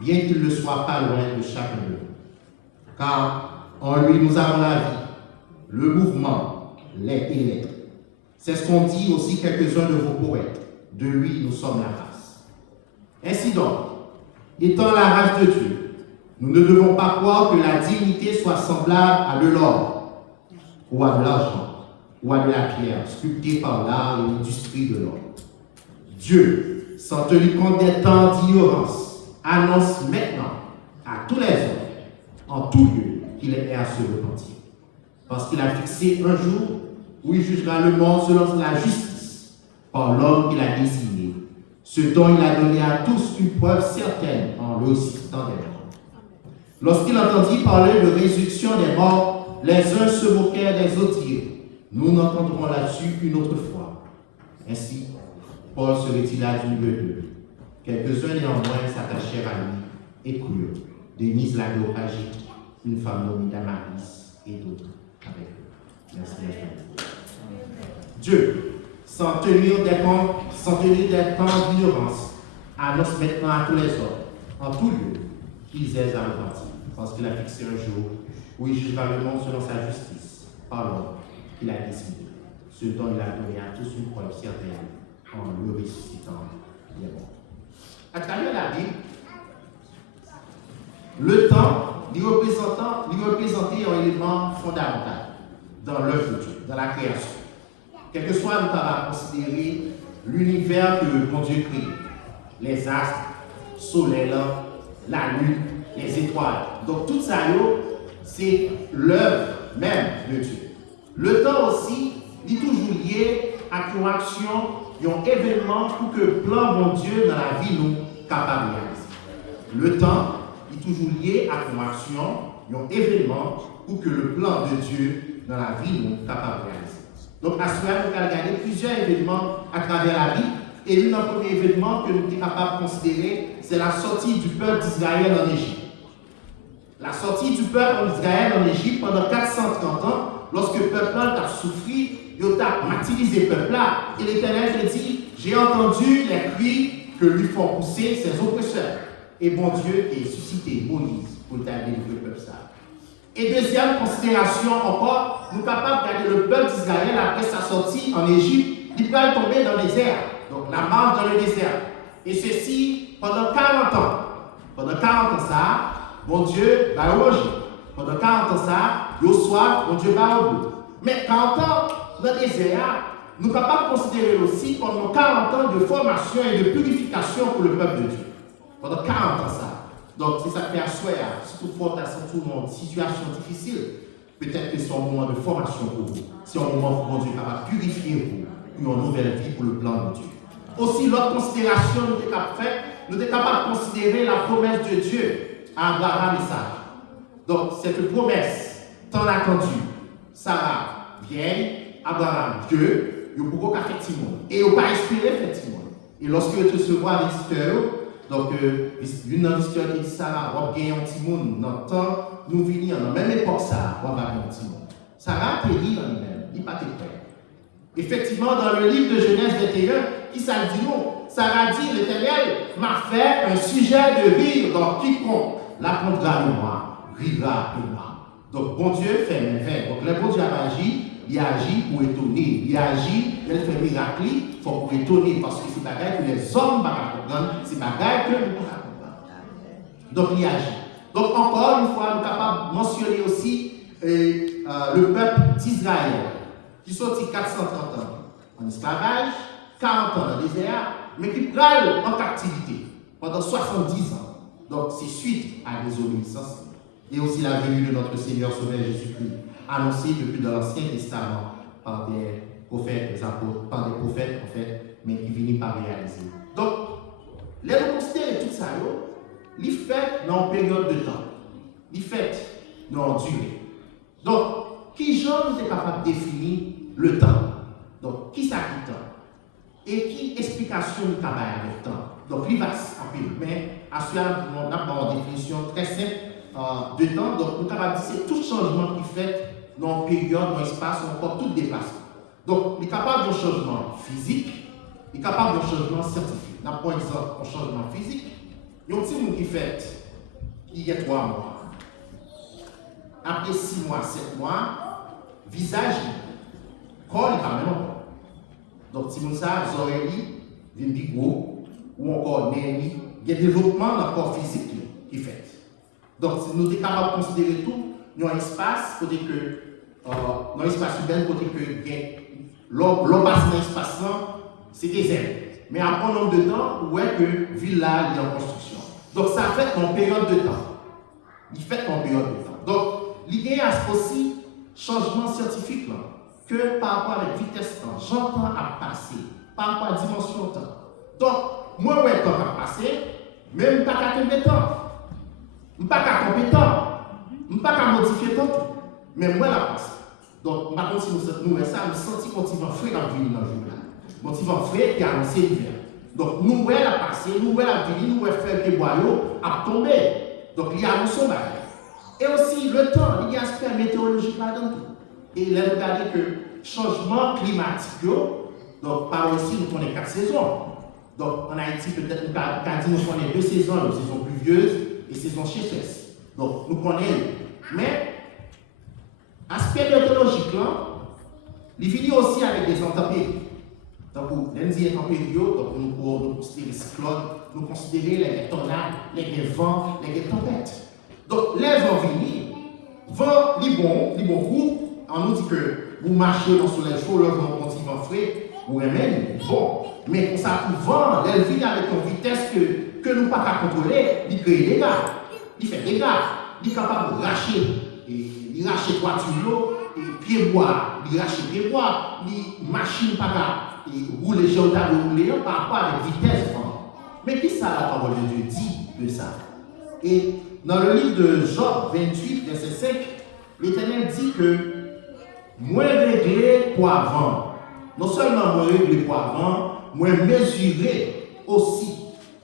bien qu'il ne soit pas loin de chacun d'eux. Car en lui nous avons la vie, le mouvement, les et l'être. C'est ce qu'ont dit aussi quelques-uns de vos poètes. De lui nous sommes la race. Ainsi donc, étant la race de Dieu, nous ne devons pas croire que la dignité soit semblable à de l'or, ou à de l'argent, ou à de la pierre, sculptée par l'art et l'industrie de l'homme. Dieu, sans tenir compte des temps d'ignorance, annonce maintenant à tous les hommes, en tout lieu, qu'il est à se repentir. Parce qu'il a fixé un jour où il jugera le monde selon la justice, par l'homme qu'il a désigné, ce dont il a donné à tous une preuve certaine en ressuscitant des morts. Lorsqu'il entendit parler de résurrection des morts, les uns se moquèrent des autres dirent, nous n'entendrons là-dessus une autre fois. Ainsi, Paul se retira du milieu d'eux. Quelques-uns néanmoins s'attachèrent à lui et crurent. Denise l'Aréopagite, une femme nommée Damaris et d'autres avec eux. Merci. Dieu, sans tenir des temps d'ignorance, annonce maintenant à tous les hommes, en tout lieu, qu'ils aient à repentir, parce qu'il a fixé un jour où il jugera le monde selon sa justice, par l'homme qu'il a décidé, ce dont il a donné à tous une preuve certaine en le ressuscitant des morts. À travers la Bible, le temps lui représentait un élément fondamental dans l'œuvre de Dieu, dans la création. Quel que soit nous avons considéré l'univers que bon Dieu crée, les astres, le soleil, la lune, les étoiles. Donc tout ça, c'est l'œuvre même de Dieu. Le temps aussi est toujours lié à une action, un événement pour que le plan bon Dieu dans la vie nous capable de réaliser. Le temps est toujours lié à une action, un événement pour que le plan de Dieu dans la vie nous capable de réaliser. Donc à ce moment-là, nous allons regarder plusieurs événements à travers la Bible. Et l'un des premiers événements que nous sommes capables de considérer, c'est la sortie du peuple d'Israël en Égypte. La sortie du peuple d'Israël en Égypte pendant 430 ans, lorsque le peuple a souffert, il a martyrisé le peuple-là. Et l'Éternel te dit, j'ai entendu les cris que lui font pousser ses oppresseurs. Et bon Dieu a suscité Moïse pour délivrer le peuple. Et deuxième considération encore, nous sommes capables de regarder le peuple d'Israël après sa sortie en Égypte, il va tomber dans le désert. Donc la marche dans le désert. Et ceci pendant 40 ans. Pendant 40 ans, ça, bon Dieu va manger. Pendant 40 ans, ça, au soir, bon Dieu va au bout. Mais 40 ans dans le désert, nous sommes capables de considérer aussi pendant 40 ans de formation et de purification pour le peuple de Dieu. Pendant 40 ans, ça. Donc c'est ça qui fait à souhait, si toutefois tu as une situation difficile, peut-être que c'est un moment de formation pour vous. C'est un moment pour bon Dieu capable de purifier vous pour une nouvelle vie pour le plan de Dieu. Aussi, l'autre considération nous sommes capables de considérer la promesse de Dieu à Abraham et Sarah. Donc, cette promesse, tant attendue, Sarah vieille, Abraham Dieu, il n'y a pas fait Timon. Et il n'a pas espéré faire Timon. Et lorsque tu se vois avec visiteur, donc, une des visiteurs qui dit Sarah, on va gagner un Timon dans le temps, nous venons dans la même époque, ça, on va gagner un Timon. Sarah a dit dans lui-même, il n'est pas prêt. Effectivement, dans le livre de Genèse 21, qui ça dit non? Sarah dit, l'Éternel m'a fait un sujet de rire dans quiconque l'apprendra de moi, rira de moi. Donc, bon Dieu fait merveille. Donc, le bon Dieu a agi, il agit pour étonner. Il agit, il fait miracle, il faut pour étonner, parce que c'est bagaille que les hommes ne peuvent pas comprendre, c'est bagaille que nous ne pouvons pas comprendre. Donc, il agit. Donc, encore une fois, nous sommes capables de mentionner aussi le peuple d'Israël, qui sortit 430 ans en esclavage, 40 ans dans le désert, mais qui prennent en captivité pendant 70 ans. Donc, c'est suite à la désobéissance. Et aussi la venue de notre Seigneur Sauveur Jésus-Christ, annoncée depuis dans l'Ancien Testament par des prophètes, des apôtres, par des prophètes en fait, mais qui finissent par réaliser. Donc, les considérer tout ça, les fait dans une période de temps, les fait dans une durée. Donc, qui j'en est capable de définir le temps? Donc, qui ça qui temps? Et qui explication nous travaille avec le temps? Donc, il va s'appeler, mais à ce moment, on a une définition très simple de temps. Donc, nous avons dit c'est tout changement qui fait dans une période, dans un espace, ou encore tout déplacement. Donc, il est capable d'un changement physique, il est capable d'un changement scientifique. Nous avons exemple un changement physique. Il y a un petit monde qui fait, il y a 3 mois. Après 6 mois, 7 mois, visage, corps, il n'est pas même encore. Donc, si vous savez, les oreilles, viennent bigos, ou encore nez, il y a un développement dans le corps physique qui fait. Donc, si nous sommes capables de considérer tout, nous avons un espace, côté que, dans l'espace urbain, côté que, l'homme passe dans l'espace, c'est des ailes. Mais après un nombre de temps, où est que villa est en construction. Donc, ça fait en période de temps. Il fait en période de temps. Donc, l'idée a aussi changement scientifique là, que par rapport à la vitesse temps, j'entends à passer, par rapport à la dimension temps. Donc, moi, où est le temps à passer, même pas qu'à tomber temps, pas qu'à compétent, pas qu'à modifier temps, mais moi, la passe. Donc, ma continue nous ça, nous senti qu'on va frais dans la vie dans le jour là. Mon petit vent frais qui a annoncé l'hiver. Donc, nous, elle a passé, nous, elle a venu, nous, elle fait que les boyaux a tombé. Donc, il y a un sauvage. Et aussi le temps, il y a un aspect météorologique là-dedans. Et là, regardez que changement climatique, donc par aussi nous connaissons 4 saisons. Donc en Haïti, peut-être nous connaissons 2 saisons, la saison pluvieuse et saison sécheresse. Donc nous connaissons. Mais aspect météorologique là, il finit aussi avec des intempéries. Donc, les intempéries, donc nous considérons les cyclones, nous considérons les tornades, les vents, les tempêtes. Donc, les vents viennent, vent, les bons coups, on nous dit que vous marchez dans le soleil chaud, le vent continue en frais, vous remenez, bon. Mais pour ça, pour vent, elle vient avec une vitesse que nous ne pouvons pas contrôler, il crée des dégâts, il fait des dégâts, il est capable de racher, il rache toiture, pied bois, il rache pied bois, il machine pas là. Et rouler, j'ai autant de rouler par rapport à la vitesse. Mais qu'est-ce que la parole de Dieu dit de ça? Et dans le livre de Job 28, verset 5, l'Éternel dit que moins réglé pour avant. Non seulement moins réglé pour avant, moins mesuré aussi.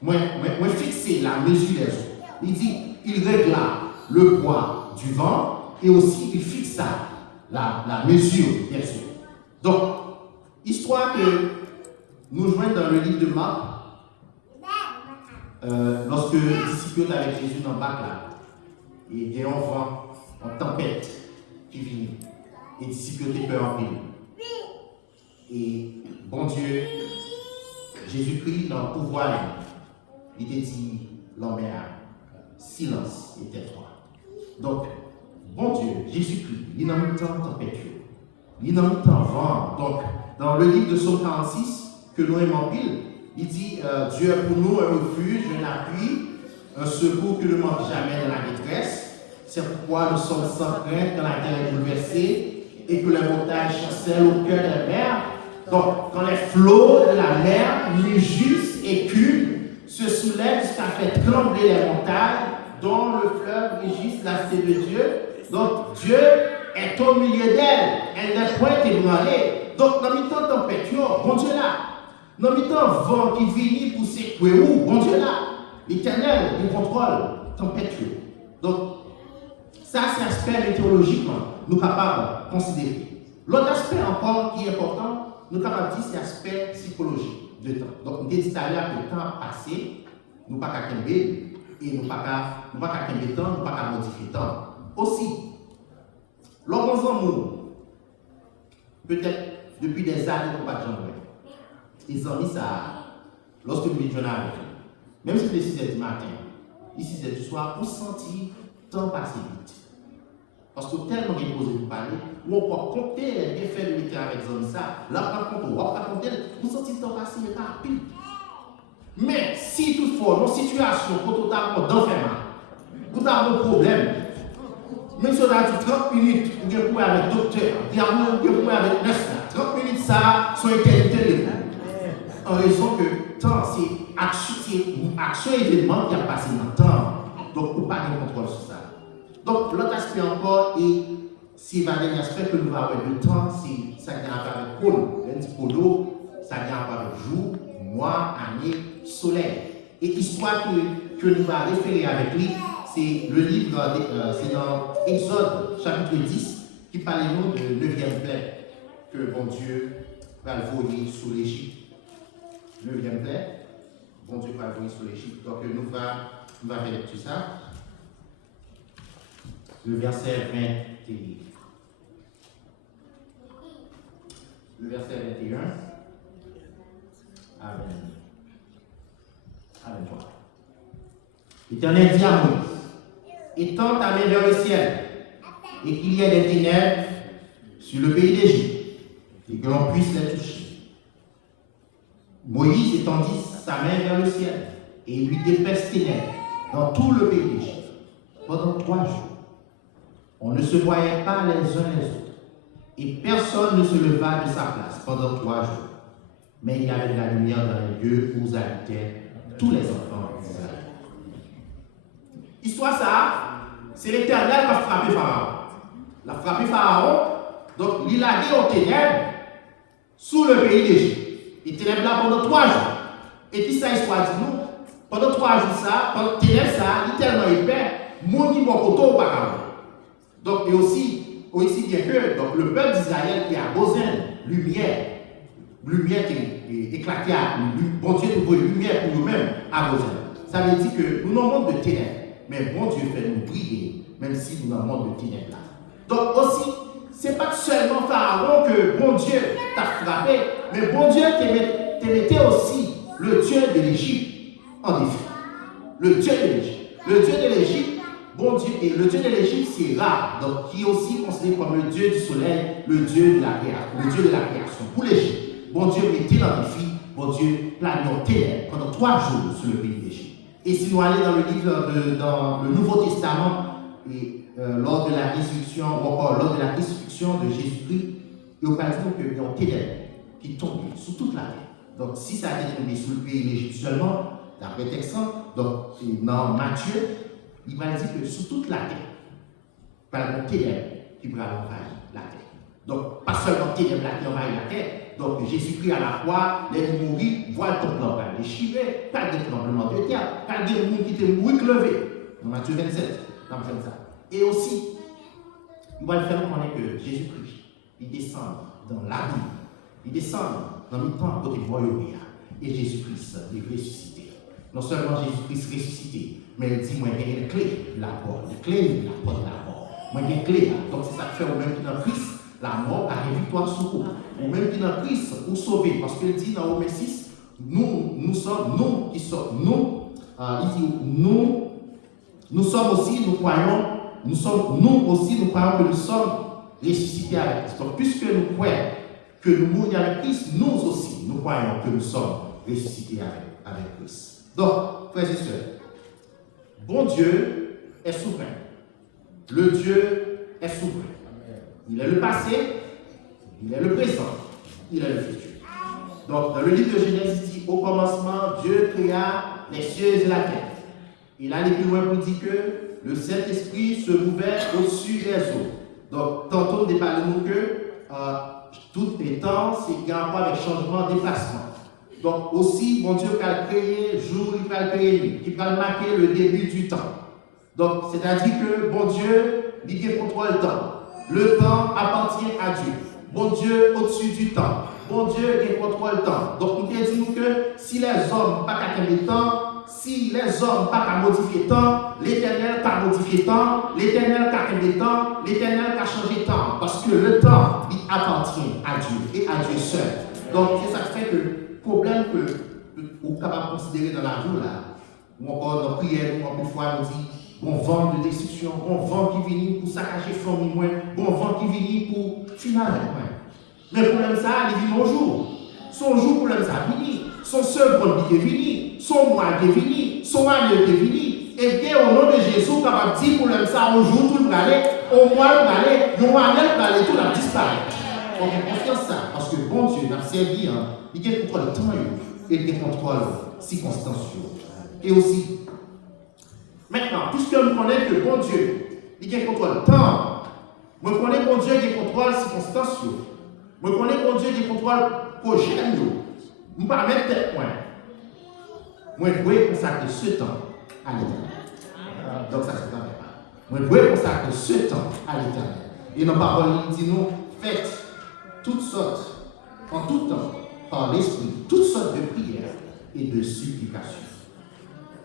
Moins fixé la mesure des eaux. Il dit, il régla le poids du vent et aussi il fixa la mesure des eaux. Donc, histoire que nous joignons dans le livre de Marc, lorsque les disciples étaient avec Jésus dans le bac là, et il y a un vent, une tempête qui vient, et les disciples étaient peur en pile. Et bon Dieu, Jésus-Christ, dans le pouvoir, il était dit, la mer, silence et tais-toi. Donc, bon Dieu, Jésus-Christ, il n'a pas temps tempête, il n'a pas temps vent. Donc, dans le livre de Psaume 46, que nous aimons pile, il dit Dieu est pour nous un refuge, un appui, un secours qui ne manque jamais dans la détresse. C'est pourquoi nous sommes sans crainte quand la terre est bouleversée et que les montagnes chancellent au cœur des mers. Donc, quand les flots de la mer, mugissent et culent, se soulèvent jusqu'à faire trembler les montagnes, dont le fleuve régisse la cité de Dieu. Donc, Dieu est au milieu d'elle, elle n'est point ébranlée. Donc, dans le temps tempête, bon Dieu là. Dans le temps vent qui vient pour secouer où, bon Dieu là. L'Éternel, il contrôle tempête. Donc, ça c'est l'aspect météorologiquement, nous sommes capables de considérer. L'autre aspect encore qui est important, nous sommes capables de dire c'est l'aspect psychologique de temps. Donc, nous disons tout à l'heure que le temps passé, nous ne pouvons pas camber et nous ne pouvons pas camber le temps, nous ne pouvons pas modifier le temps. Aussi, lorsqu'on s'en peut-être depuis des années qu'on ne pas de gens. Ils ont mis ça, lorsque nous vivons avec eux, même si c'est 6 h du matin, 6 h du soir, on sentit le temps passer vite. Parce que tellement il est posé pour parler, ou on peut compter les bienfaits de l'État avec les hommes, ça, là, on va compter, vous sentez le temps passer, mais pas rapide. Mais si toutefois, dans une situation totalement d'enfermement, vous avez un problème, même si on a dit 30 minutes, vous pouvez pouvoir avec le docteur, vous pouvez pouvoir avec le nurse, 30 minutes, ça, sont éternité. En raison que temps, c'est action événement qui a passé dans le temps. Donc, on n'a pas de contrôle sur ça. Donc, l'autre aspect encore, et s'il va y avoir un aspect que nous avons le temps, c'est ça qui a à voir avec pôle. Le petit polo, ça qui a à voir avec jour, mois, année, soleil. Et l'histoire que nous allons référer avec lui, c'est le livre, c'est dans Exode, chapitre 10, qui parle nous de 9e plaie que bon Dieu va le voler sous l'Égypte. 9e plaie, bon Dieu va le voler sous l'Égypte. Donc nous va faire tout ça. Le verset 21. Le verset 21 à 23. L'Éternel dit à Moïse, étends ta main vers le ciel, et qu'il y ait des ténèbres sur le pays d'Égypte, et que l'on puisse les toucher. Moïse étendit sa main vers le ciel, et il lui d'épaisses ténèbres dans tout le pays d'Égypte. Pendant 3 jours, on ne se voyait pas les uns les autres, et personne ne se leva de sa place pendant 3 jours. Mais il y avait de la lumière dans les lieux où habitaient tous les enfants d'Israël. Histoire ça, c'est l'Éternel qui a frappé Pharaon. Il a frappé Pharaon, donc il a dit aux ténèbres sous le pays d'Égypte. Les ténèbres là pendant 3 jours. Et puis ça, histoire dit nous, pendant 3 jours ça, pendant ténèbres ça, il est tellement épais, mon qui m'a auto au Pharaon. Donc, et aussi bien que donc, le peuple d'Israël qui a besoin de lumière qui éclatait, bon Dieu nous voit lumière pour nous-mêmes à besoin. Ça veut dire que nous sommes dans le monde de ténèbres, mais bon Dieu fait nous briller, même si nous sommes dans le monde de ténèbres là. Donc aussi, ce n'est pas seulement Pharaon que bon Dieu t'a frappé, mais bon Dieu te mettait aussi le Dieu de l'Égypte en défi. Le Dieu de l'Égypte. Le Dieu de l'Égypte, bon Dieu, et le Dieu de l'Égypte, c'est Ra, donc qui est aussi considéré comme le Dieu du soleil, le Dieu de la création. Pour l'Égypte, bon Dieu mettait dans le défi, bon Dieu planait en ténèbres pendant 3 jours sur le pays d'Égypte. Et si nous allons dans le livre, dans le Nouveau Testament, et lors de la résurrection, ou encore lors de la crucifixion de Jésus-Christ, il y a que il y a un ténèbres qui tombe sur toute la terre. Donc si ça a été tombé sur le pays d'Égypte seulement, d'après Texan, donc dans Matthieu, il va dire que sur toute la terre, il y a un ténèbres qui va envahir la terre. Donc pas seulement ténèbres qui envahit la terre, donc Jésus-Christ à la croix, les mourir, voit le temple en pas déchiré, pas de tremblement de terre, pas de monde qui était mort levé. Dans Matthieu 27, dans ça. Et aussi, il va le faire connaître que Jésus-Christ, il descend dans l'abîme, il descend dans le temps côté voyouria, et Jésus-Christ est ressuscité. Non seulement Jésus-Christ ressuscité, mais il dit, moi j'ai les clés de la porte, les clés de la porte de la mort. Moi j'ai les clés, donc c'est ça que fait au même qui dans Christ, la mort a une victoire sur vous. Ou même qui dans Christ, ou sauvé, parce qu'il dit dans Romains 6, nous sommes aussi, nous croyons que nous sommes ressuscités avec Christ. Donc, puisque nous croyons que nous mourons avec Christ, nous aussi, nous croyons que nous sommes ressuscités avec Christ. Donc, frères et sœurs, bon Dieu est souverain. Le Dieu est souverain. Il est le passé, il est le présent, il est le futur. Donc, dans le livre de Genèse, il dit, au commencement, Dieu créa les cieux et la terre. Il allait plus loin pour dire que le Saint-Esprit se mouvait au-dessus des eaux. Donc, tantôt, on parle de nous que tout étant, c'est qu'il y a un rapport avec changement, déplacement. Donc, aussi, bon Dieu va créer jour, il va créer nuit, qui va marquer le début du temps. Donc, c'est-à-dire que bon Dieu, il contrôle le temps. Le temps appartient à Dieu. Bon Dieu au-dessus du temps. Bon Dieu il contrôle le temps. Donc, nous disons que si les hommes n'ont pas qu'à le temps, si les hommes n'ont pas qu'à modifier le temps, l'Éternel n'a modifié le temps, l'Éternel n'a le temps, l'Éternel n'a changé le temps. Parce que le temps, il appartient à Dieu et à Dieu seul. Donc, c'est ça qui fait que le problème que vous êtes capable de considérer dans la vie, là, ou encore dans la prière, ou encore une fois, on dit, bon vent de destruction, bon vent qui vient pour saccager famille, bon vent qui vient pour finir avec moi. Mais le problème, ça, il vient un jour. Son jour, pour problème, ça vient. Son seul bon qui est venu, son mois qui est venu, son année qui est venu. Et bien, au nom de Jésus, capable de dire pour problème, ça, un jour, tout le aller, au mois, tout le aller, au mois, tout le disparaît. On a confiance ça, parce que bon Dieu n'a servi, il a contrôle le temps et il contrôle les circonstances. Et aussi, maintenant, puisque nous connaissons que bon Dieu, il contrôle le temps, nous connaissons bon Dieu qui contrôle les circonstances, nous connaissons bon Dieu qui contrôle le projet, nous ne pouvons pas mettre tête point. Moi, je dois consacrer ce temps à l'Éternel. Donc, ça, c'est pas vrai. Moi, je dois consacrer ce temps à l'Éternel. Et nos paroles, il dit nous, faites toutes sortes, en tout temps, par l'Esprit, toutes sortes de prières et de supplications.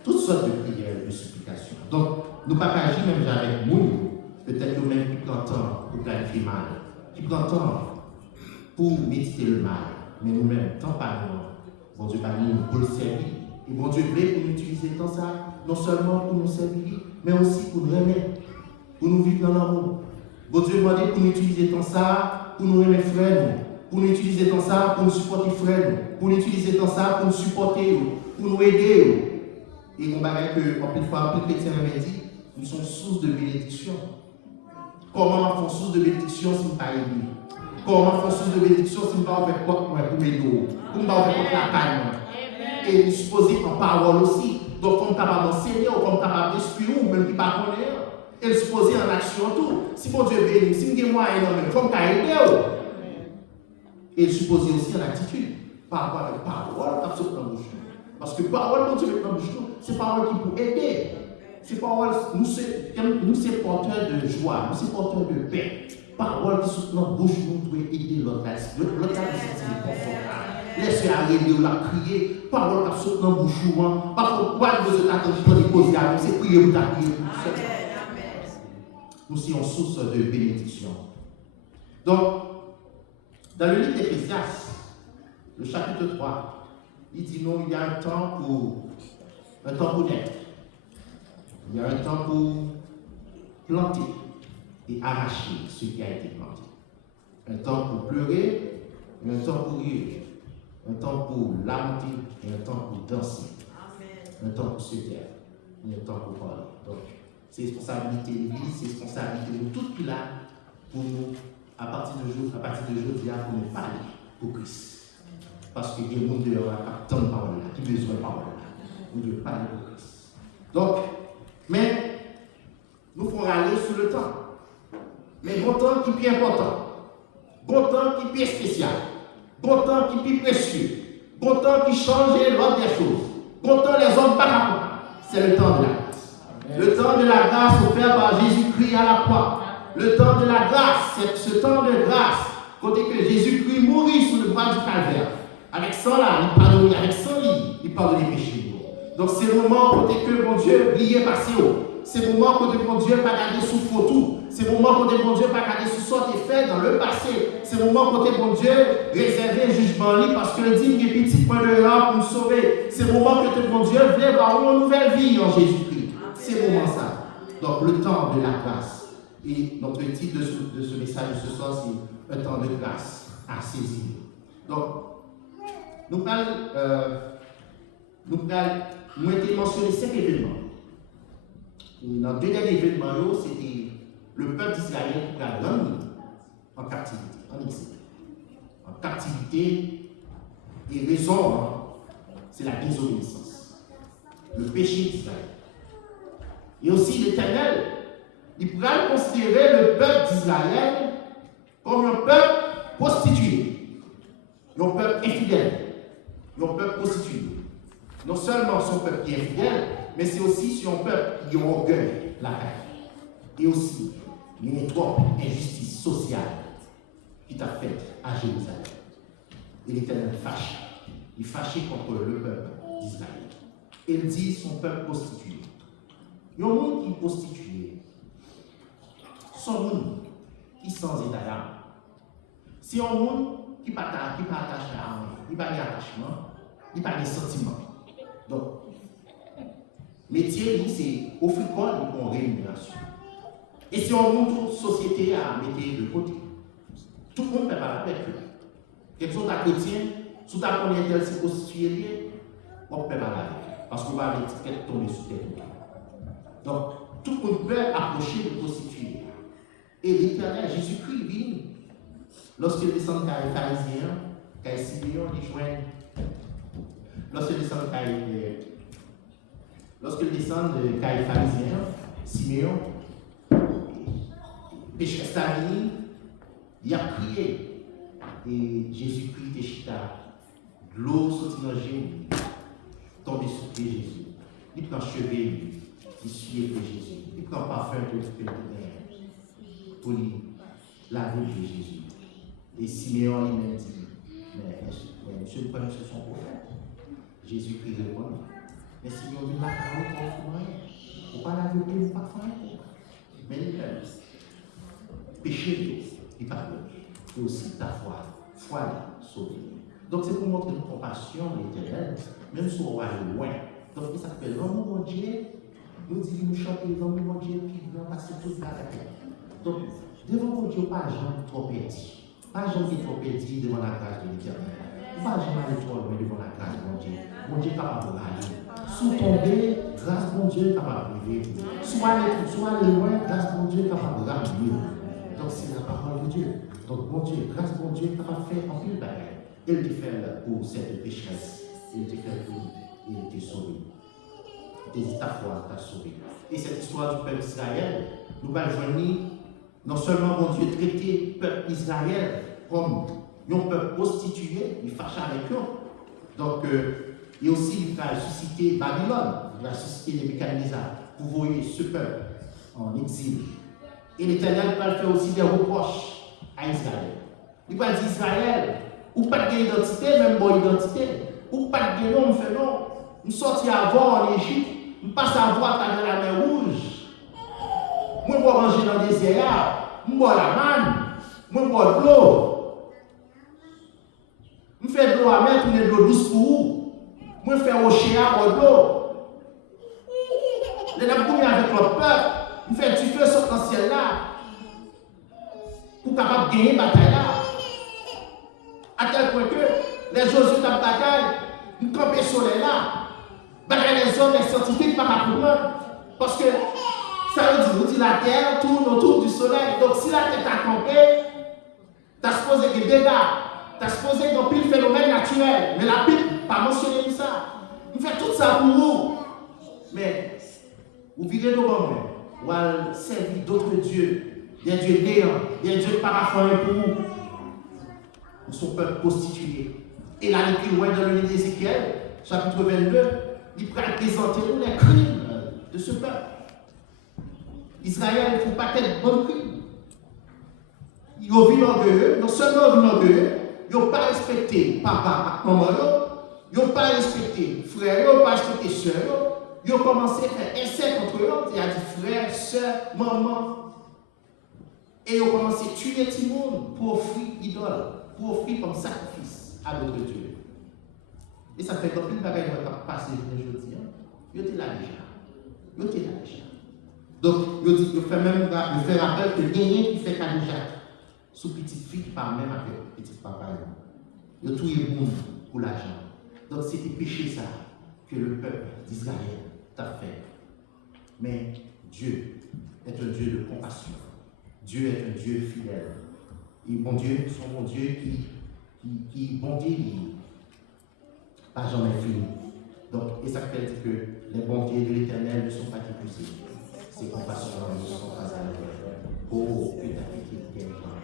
Toutes sortes de prières et de supplications. Donc, nous ne pouvons pas agir même avec nous, peut-être nous-mêmes qui prend temps pour planifier mal, qui prend temps pour méditer le mal, mais nous-mêmes, tant par nous, bon Dieu, par nous, pour le servir. Et bon Dieu voulait pour nous utiliser tant ça, non seulement pour nous servir, mais aussi pour nous aimer, pour nous vivre dans l'amour. Bon Dieu demandait pour nous utiliser tant ça, pour nous aimer frères, pour nous utiliser tant ça, pour nous supporter frères, pour nous utiliser tant ça, pour nous supporter, pour nous aider. Et on va dire que, en plus de fois, plus chrétien m'a dit, nous sommes source de bénédiction. Comment on fait source de bénédiction si nous ne pas aider? Comment on fait source de bénédiction si nous ne pas faire porte pour mes dos? Pour nous pas faire porte la taille? Et nous supposer en parole aussi. Donc, on est capable d'enseigner, on est capable d'expliquer, ou même qui ne pas connaître. Et le supposer en action tout. Si bon Dieu bénit, si nous avons moyen, il faut qu'on aider. Et le supposer aussi en attitude. Par rapport à la parole, absolument bouche. Parce que parole, bon Dieu, c'est parole qui peut aider. ces paroles, nous sommes porteurs de joie, nous sommes porteurs de paix. Paroles qui sont dans notre bouche, nous devons aider l'autre à se sentir confortable. Laissez arriver ou la crier, paroles qui sont dans notre bouche, parfois, pas besoin d'attendre pour les causes, c'est prier ou t'appuyer. Nous sommes source de bénédiction. Donc, dans le livre d'Ecclésiaste, le chapitre 3, il dit non, il y a un temps pour naître. Il y a un temps pour planter et arracher ce qui a été planté. Un temps pour pleurer, et un temps pour rire. Un temps pour lamenter et un temps pour danser. Un temps pour se taire et un temps pour parler. Donc, c'est responsabilité de l'Église, c'est responsabilité de tout qui là pour nous, à partir de aujourd'hui, pour nous parler pour Christ. Parce que il y a des gens qui ont tant de paroles là, qui ont besoin de paroles là. Nous devons parler pour Christ. Donc, mais nous ferons aller sur le temps. Mais bon temps qui est important. Bon temps qui est spécial. Bon temps qui est précieux. Bon temps qui change l'ordre des choses. Bon temps les hommes pas. C'est le temps de la grâce. Le temps de la grâce offert par Jésus-Christ à la croix. Le temps de la grâce, c'est ce temps de grâce, côté que Jésus-Christ mourit sous le bras du calvaire. Avec ça là, il pardonne, avec ça il pardonne les péchés. Donc c'est le moment côté que mon Dieu lié passé haut. C'est le moment côté mon Dieu pas gardé sous photo. C'est le moment côté mon Dieu pas gardé sous sorte et fait dans le passé. C'est le moment côté mon Dieu réservé un jugement libre parce que le digne est petit point de là pour nous sauver. C'est le moment que mon Dieu vient voir une nouvelle vie en Jésus-Christ. C'est le moment ça. Donc le temps de la grâce. Et notre titre de ce message de ce soir, c'est un temps de grâce à saisir. Donc, nous avons mentionné 5 événements. Et dans 2 derniers événements, c'était le peuple d'Israël qui a gagné en captivité, en exil. En captivité, et raison, c'est la désobéissance, le péché d'Israël. Et aussi l'Éternel, il pourrait considérer le peuple d'Israël comme un peuple prostitué, un peuple infidèle, un peuple prostitué. Non seulement son peuple qui est fidèle, mais c'est aussi son peuple qui a orgueil, la haine. Et aussi, il y a une trop injustice sociale qui t'a fait à Jérusalem. Et l'Éternel fâche. Il fâchait contre le peuple d'Israël. Il dit son peuple prostitué. Il y a un monde qui est prostitué. Son monde qui sans état d'âme. C'est un monde qui n'est pas attaché à rien. Il n'y a pas d'attachement, il n'y a pas de sentiment. Donc, métier, c'est offrir quoi pour une rémunération. Et c'est un monde société à mettre de côté. Tout le monde ne peut pas la paix. Quelque chose à chrétien, sous ta première tel c'est prostitué, on ne peut pas la paix. Parce qu'on va l'étiquette tomber sous tête. Donc, tout le monde peut approcher de prostituer. Et l'Éternel, Jésus-Christ, vient. Lorsqu'il descend dans les pharisiens, quand Siméon les joint. Lorsqu'il descend dans les pharisiens, Siméon, pécheresse sa vie, il a prié. Et Jésus-Christ est chita. L'eau sortit dans le genou, tombé sur pied Jésus. Il prend cheveux, il suit Jésus. Il prend parfum de pour lui laver de Jésus. Et Siméon lui-même dit, mais monsieur le Premier, c'est son prophète. Jésus-Christ répond, mais Siméon dit, la parole pour moi, pourquoi laver de lui, pas faire? Mais il aime. Péché, il pardonne. Et aussi ta foi sauvée. Donc c'est pour montrer une compassion l'éternel, même si on va loin. Donc ça s'appelle l'amour mon Dieu. Nous disons, nous chantons l'amour mon Dieu qui vient passer toute la terre. Donc, devant mon Dieu, pas jamais trop petit. Pas jamais trop petit devant la grâce de l'éternel. Pas jamais aller trop loin devant la grâce de mon Dieu. Mon Dieu est capable d'aller. Sous tomber, grâce mon Dieu est capable de vivre. Soit aller loin, grâce mon Dieu est capable de ramener. Donc, c'est la parole de Dieu. Donc, mon Dieu, grâce mon Dieu est capable de faire en pile bagaille. Il te fait pour cette pécheresse. Il te fait pour il te sauvé. Ta foi t'a sauvé. Et cette histoire du peuple d'Israël, nous allons joindre non seulement mon Dieu traité le peuple d'Israël comme un peuple prostitué, il fâche avec eux. Donc, il y a aussi il va susciter Babylone. la société des mécanismes, vous voyez ce peuple en exil. Et l'Éternel va faire aussi des reproches à Israël. Il va dire Israël, ou pas de identité, même bonne identité, ou pas de nom, on fait non. Nous sortis avant en Égypte, nous passons à voir à travers la mer Rouge. Moi, je vais manger dans le désert, je bois la manne, je bois de l'eau. Je fais de l'eau à mettre, je de l'eau douce pour vous. Je fais au chien à boire de l'eau. Les dames avec notre peuple, je fais du feu sur le ciel là, pour capable de gagner la bataille là. À tel point que les Josué de la bataille, nous campons sur les là. Bagaille les hommes, les scientifiques par rapport. Parce que ça veut dire la terre tourne autour du soleil. Donc si la terre t'a campé, t'as supposé que des dégâts, t'as supposé qu'il y a pile phénomène naturel. Mais la Bible n'a pas mentionné ça. Il fait tout ça pour vous. Mais vous virez devant moi, ou à servir d'autres dieux, des dieux néants, des dieux paraphoriens pour vous. Pour son peuple constitué. Et là, plus loin dans le livre d'Ézéchiel, chapitre 22, il va présenter nous les crimes de ce peuple. Israël, il ne faut pas être bon crime. Ils ont vu l'orgueilleux, non seulement vu l'orgueilleux, ils n'ont pas respecté papa, maman, ils n'ont pas respecté frère, ils n'ont pas respecté soeur, ils ont commencé à faire essai contre eux, c'est-à-dire frère, soeur, maman. Et ils ont commencé à tuer tout le monde pour offrir idole, pour offrir comme sacrifice à d'autres dieux. Et ça fait comme une bagaille qui va passer aujourd'hui. Ils étaient là déjà. Donc, il fait même rappel que rien qui fait déjà sous petite fille qui parle même avec petit papa. Il tout est bon pour l'argent. Donc, c'était péché ça que le peuple d'Israël t'a fait. Mais Dieu est un Dieu de compassion. Dieu est un Dieu fidèle. Et bon Dieu, son bon Dieu qui bonté libre. Pas jamais fini. Donc, et ça fait dire que les bontés de l'Éternel ne sont pas épuisées. Ses compassions ne sont pas arrêtées. Oh, que ta fidélité est grande.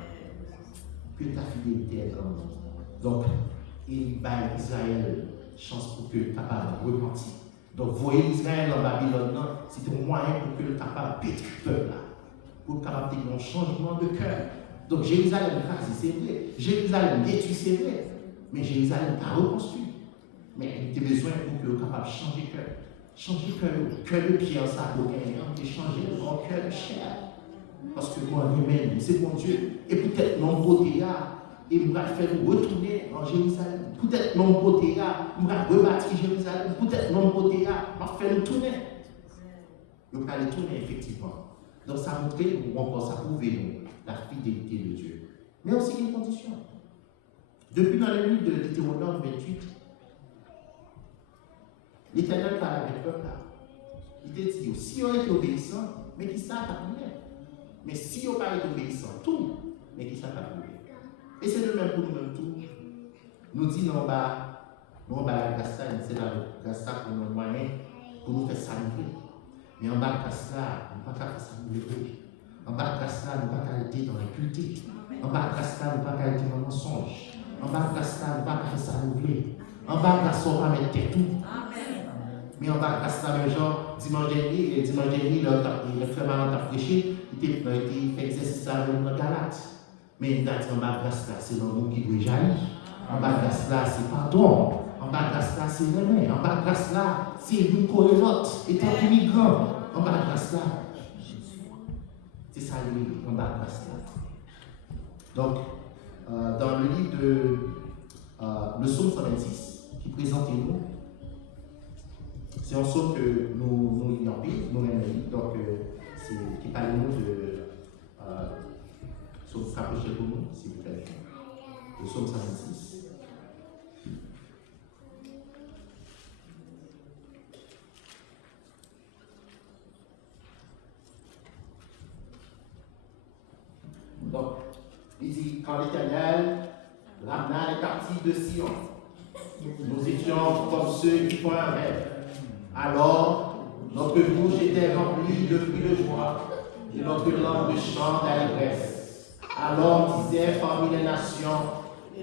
Que ta fidélité est grande. Donc, il bat Israël chance pour que le capable de repentir. Donc, voyez Israël en Babylone, c'est un moyen pour que le capable pétrit le peuple là. Pour le capable de un changement de cœur. Donc, Jérusalem crasé, c'est vrai. Jérusalem détruit, c'est vrai. Mais Jérusalem a reconstruit. Mais il a besoin pour que le capable de changer de cœur. Changer de cœur de pierre, ça pour gagner. Et changer de cœur de chair. Parce que moi, lui-même, c'est mon Dieu. Et peut-être mon beauté là, il va faire nous retourner en Jérusalem. Peut-être mon beauté là, il va rebâtir Jérusalem. Peut-être mon beauté là, il va faire nous tourner. Il va aller tourner, effectivement. Donc ça montre, ou encore ça prouve nous, la fidélité de Dieu. Mais aussi une condition. Depuis dans le livre de Deutéronome 28, l'Éternel parle avec le peuple là. Il te dit, si on est obéissant, mais qui ça pas bien. Mais si on n'est pas obéissant, tout, mais qui ça pas bien. Et c'est le même pour nous-mêmes tout. Nous disons, non, la grâce, c'est la grâce pour nos moyens, pour nous faire salver. Mais en bas de grâce là, nous ne pouvons pas faire salver. En bas de grâce là, nous ne pouvons pas être dans l'impunité. En bas de grâce là, nous ne pouvons pas être dans le mensonge. En bas de grâce là, nous ne pouvons pas faire salver. En bas de grâce, on va mettre tout. Mais en bas de grâce là, les gens, dimanche dernier, le frère Maran a prêché, il fait exercice dans Galate. Mais il a dit en bas de grâce là, c'est l'amour qui doit jaillir. En bas de grâce là, c'est pardon. En bas de grâce là, c'est l'aimer. En bas de grâce là, c'est une corrélote, étant immigrant. En bas de grâce là, c'est ça lui, en bas de grâce là. Donc, dans le livre de le psaume 126, qui présente nous, c'est un psaume que nous lisons pile, nous aimons. Donc, c'est qui parle nous de. Psaume rapproché pour nous, s'il vous plaît. Le psaume 126. Donc, il dit, quand l'Éternel ramena les captifs de Sion, nous étions comme ceux qui font un rêve. Alors, notre bouche était remplie de cris de joie et notre langue de chant d'allégresse. Alors on disait parmi les nations,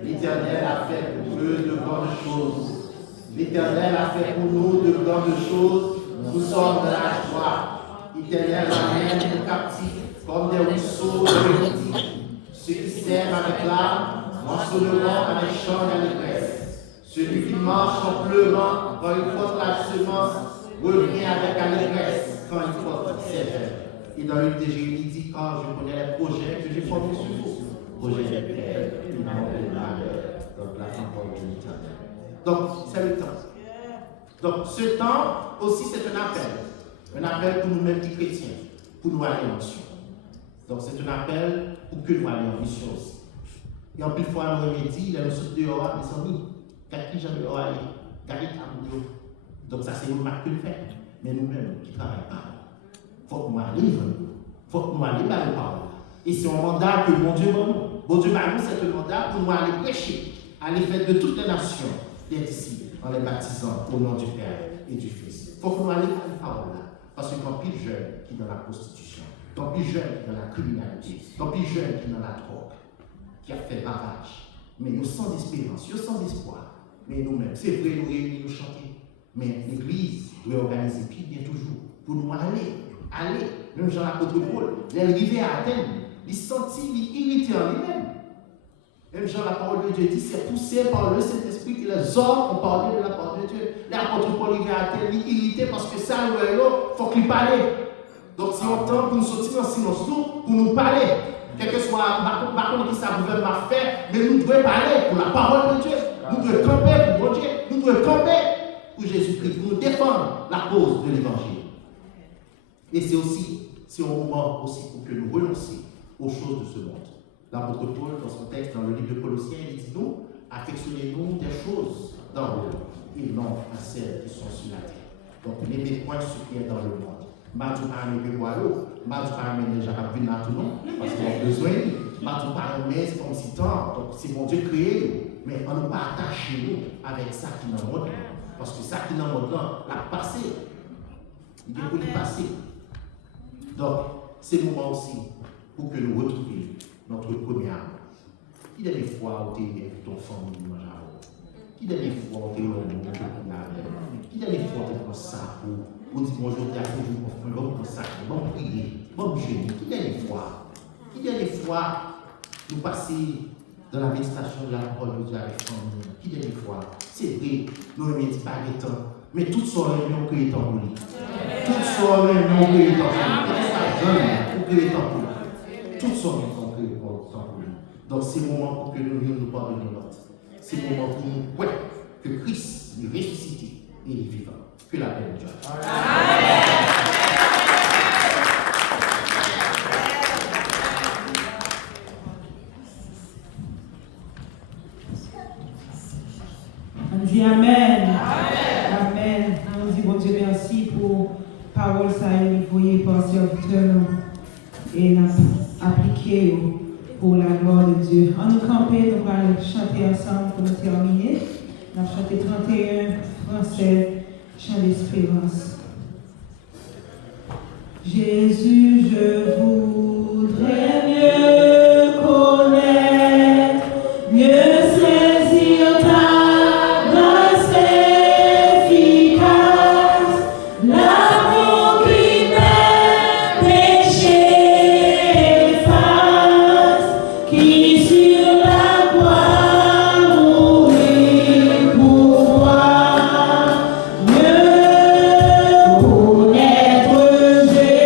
l'Éternel a fait pour eux de grandes choses. L'Éternel a fait pour nous de grandes choses, Nous sommes dans la joie. Éternel, amène nos captifs comme des ruisseaux de midi. Ceux qui sèment avec larmes, moissonneront avec chant d'allégresse. Celui qui marche en pleurant quand il porte la semence revient avec allégresse quand il porte ses œuvres. Et dans le TG, il dit, quand je connais les projets que j'ai formés sur vous, projets de paix, et non de malheur. Donc la parole de l'Éternel. Donc c'est le temps. Donc ce temps aussi c'est un appel pour nous-mêmes qui chrétiens, pour nous aller en mission. Donc c'est un appel pour que nous allions en mission aussi. Et en plus de fois, nous remédions, il y a une sorte de dehors, mes amis, qui jamais dehors aller, garder à nous. Donc ça c'est une marque que nous faisons. Mais nous-mêmes qui ne travaillons pas, il faut que nous allions, il faut que nous allions par la parole. Et c'est un mandat que mon Dieu nous. Bon Dieu, c'est un mandat pour nous aller prêcher, aller faire de toutes les nations des disciples en les baptisant au nom du Père et du Fils. Il faut que nous allions par la parole là. Parce que quand plus jeune qui est dans la prostitution, quand plus jeune qui est dans la criminalité, quand plus jeune qui est dans la drogue, qui a fait barrage, mais nous sans espérance, nous sans espoir. Mais nous-mêmes, c'est vrai, nous réunir, nous chanter. Mais l'Église doit organiser puis bien toujours pour nous aller. Même Jean l'apôtre Paul, il arrivait à Athènes, il sentit, il irrité en lui-même. Même Jean, la parole de Dieu dit, c'est poussé par le Saint-Esprit que les hommes ont parlé de la parole de Dieu. L'apôtre Paul arrivait à Athènes, il irrité parce que ça, il faut qu'il parle. Donc si on tente pour nous sortir dans le silence, pour nous parler, quel que soit, par contre, qui ça pouvait m'a faire, mais nous devons parler pour la parole de Dieu. Nous devons camper pour Dieu. Nous devons camper pour Jésus-Christ, pour nous défendre la cause de l'Évangile. Et c'est un moment aussi pour que nous renoncions aux choses de ce monde. L'apôtre Paul, dans son texte, dans le livre de Colossiens, il dit nous, affectionnez-nous des choses d'en haut et non à celles qui sont sur la terre. Donc, n'aimez point ce qui est dans le monde. Madou pas aimer boileau, madou pas aimer déjà à venir tout non, parce qu'on a besoin. Madou pas aimer c'est comme si tant, donc c'est mon Dieu créé, mais on ne pas attacher nous avec ça qui est dans le monde, parce que ça qui est dans le monde l'a passé, il est pour le passer. Donc, c'est le moment aussi pour que nous retrouvions notre premier amour. Qui dernière fois où tu es avec ton famille manger à l'eau? Qui dernière fois où tu es au monde qui dernière fois où tu prends ça pour dire bonjour, tu as fait un bon consacré, bon prier, bon jeûner? Qui dernière fois nous passer dans la méditation de la parole de Dieu avec famille? Qui dernière fois? C'est vrai, nous ne mettons pas de temps, mais toutes sortes de nous créent temps pour lui. Toutes sortes de nous créent temps pour lui. Toutes sortes de temps pour lui. Donc c'est le moment pour que nous pardonnions l'autre. C'est le moment pour nous croire que Christ est ressuscité et il est vivant. Que la paix de Dieu. On dit Amen. Amen. On dit bon Dieu merci pour parole ça envoyée par serviteur et appliquée pour la gloire de Dieu. En nous camper, nous allons chanter ensemble pour nous terminer. Nous allons chanter 31 français, chant d'espérance. Jésus, je voudrais mieux connaître, mieux saisir ta grâce efficace, l'amour qui mes péchés efface, qui sur la croix mourit pour moi, mieux connaître Jésus.